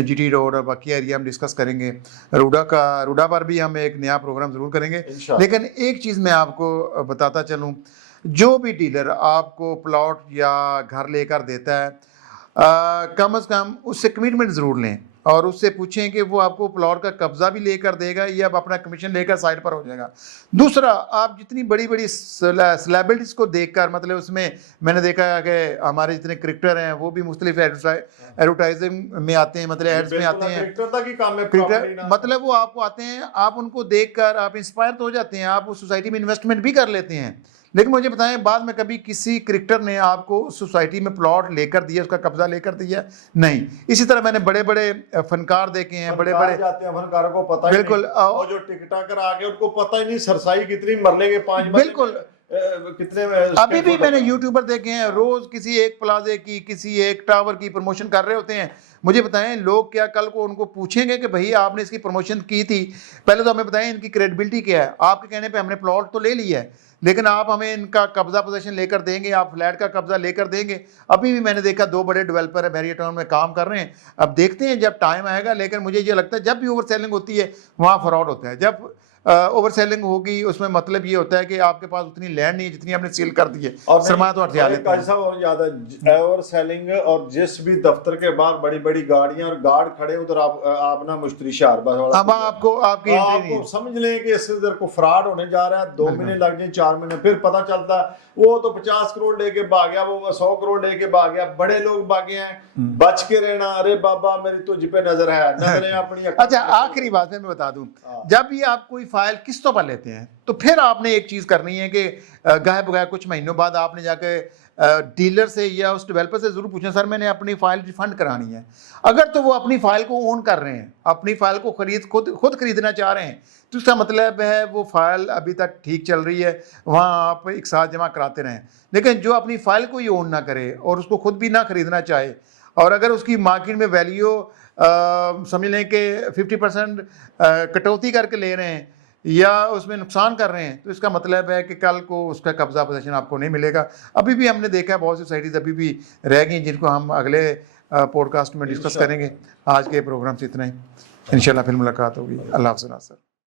GT रोड और बाकी एरिया हम डिस्कस करेंगे, रूडा पर भी हम एक नया प्रोग्राम ज़रूर करेंगे। लेकिन एक चीज़ मैं आपको बताता चलूँ, जो भी डीलर आपको प्लॉट या घर लेकर देता है, कम अज़ कम उससे कमिटमेंट ज़रूर लें और उससे पूछें कि वो आपको प्लॉट का कब्जा भी लेकर देगा या अपना कमीशन लेकर साइड पर हो जाएगा। दूसरा, आप जितनी बड़ी बड़ी सेलिब्रिटीज़ को देखकर, मतलब उसमें मैंने देखा है कि हमारे जितने क्रिकेटर हैं वो भी मुख्तलिफ एडवर्टाइजिंग में आते हैं, मतलब एड्स में आते हैं, क्रिकेटर मतलब वो आपको आते हैं, आप उनको देखकर आप इंस्पायर तो हो जाते हैं, आप उस सोसाइटी में इन्वेस्टमेंट भी कर लेते हैं। लेकिन मुझे बताएं, बाद में कभी किसी क्रिकेटर ने आपको सोसाइटी में प्लॉट लेकर दिया, उसका कब्जा लेकर दिया? नहीं। इसी तरह मैंने बड़े बड़े फनकार देखे हैं, बड़े बड़े जाते हैं, फनकारों को पता बिल्कुल, वो जो टिकटॉकर आके उनको पता ही नहीं सरसाई कितनी मर लेंगे 5 बिल्कुल कितने। अभी भी मैंने यूट्यूबर देखे हैं, रोज किसी एक प्लाजे की, किसी एक टावर की प्रमोशन कर रहे होते हैं। मुझे बताएं, लोग क्या कल को उनको पूछेंगे कि भाई आपने इसकी प्रमोशन की थी? पहले तो हमें बताएं इनकी क्रेडिबिलिटी क्या है। आपके कहने पे हमने प्लॉट तो ले लिया है, लेकिन आप हमें इनका कब्जा पोजीशन लेकर देंगे, आप फ्लैट का कब्जा लेकर देंगे? अभी भी मैंने देखा 2 बड़े डेवलपर है बैरियर टाउन में काम कर रहे हैं। अब देखते हैं जब टाइम आएगा, लेकिन मुझे ये लगता है जब भी ओवर सेलिंग होती है वहाँ फ्रॉड होता है। जब ओवर सेलिंग होगी उसमें मतलब ये होता है कि आपके पास उतनी लैंड नहीं है जितनी आपने सेल कर दी है, और सरमाया तो हथियार लेते हैं। और ज्यादा ओवर सेलिंग, और जिस भी दफ्तर के बाहर बड़ी बड़ी गाड़ियां और गार्ड खड़े उधर आप ना मुश्तरी शहर बस, अब आपको समझ लें कि इससे इधर को फ्रॉड होने जा रहा है। 2 महीने लग जाए, 4 महीने, फिर पता चलता वो तो 50 करोड़ लेके भाग गया, वो 100 करोड़ लेके भाग गया, बड़े लोग भागे हैं। बच के रहना। अरे बाबा मेरी तुझ पे नजर है, नजरें अपनी। अच्छा, आखिरी बात मैं बता दूं, जब भी आप कोई फाइल किस्तों पर लेते हैं तो फिर आपने एक चीज करनी है कि गाय बगाए कुछ महीनों बाद आपने जाके डीलर से या उस डेवलपर से जरूर पूछना, सर मैंने अपनी फाइल रिफंड करानी है। अगर तो वो अपनी फाइल को ओन कर रहे हैं, अपनी फाइल को खुद खरीदना चाह रहे हैं, तो उसका मतलब है वो फाइल अभी तक ठीक चल रही है, वहाँ आप एक साथ जमा कराते रहें। लेकिन जो अपनी फाइल को ही ओन ना करे और उसको खुद भी ना खरीदना चाहे, और अगर उसकी मार्केट में वैल्यू समझ लें कि 50% कटौती करके ले रहे हैं या उसमें नुकसान कर रहे हैं, तो इसका मतलब है कि कल को उसका कब्जा पोजीशन आपको नहीं मिलेगा। अभी भी हमने देखा है बहुत सी सोसाइटीज़ अभी भी रह गई, जिनको हम अगले पॉडकास्ट में डिस्कस करेंगे। आज के प्रोग्राम से इतना ही, इंशाल्लाह फिर मुलाकात होगी। अल्लाह हाफ़िज़ सर।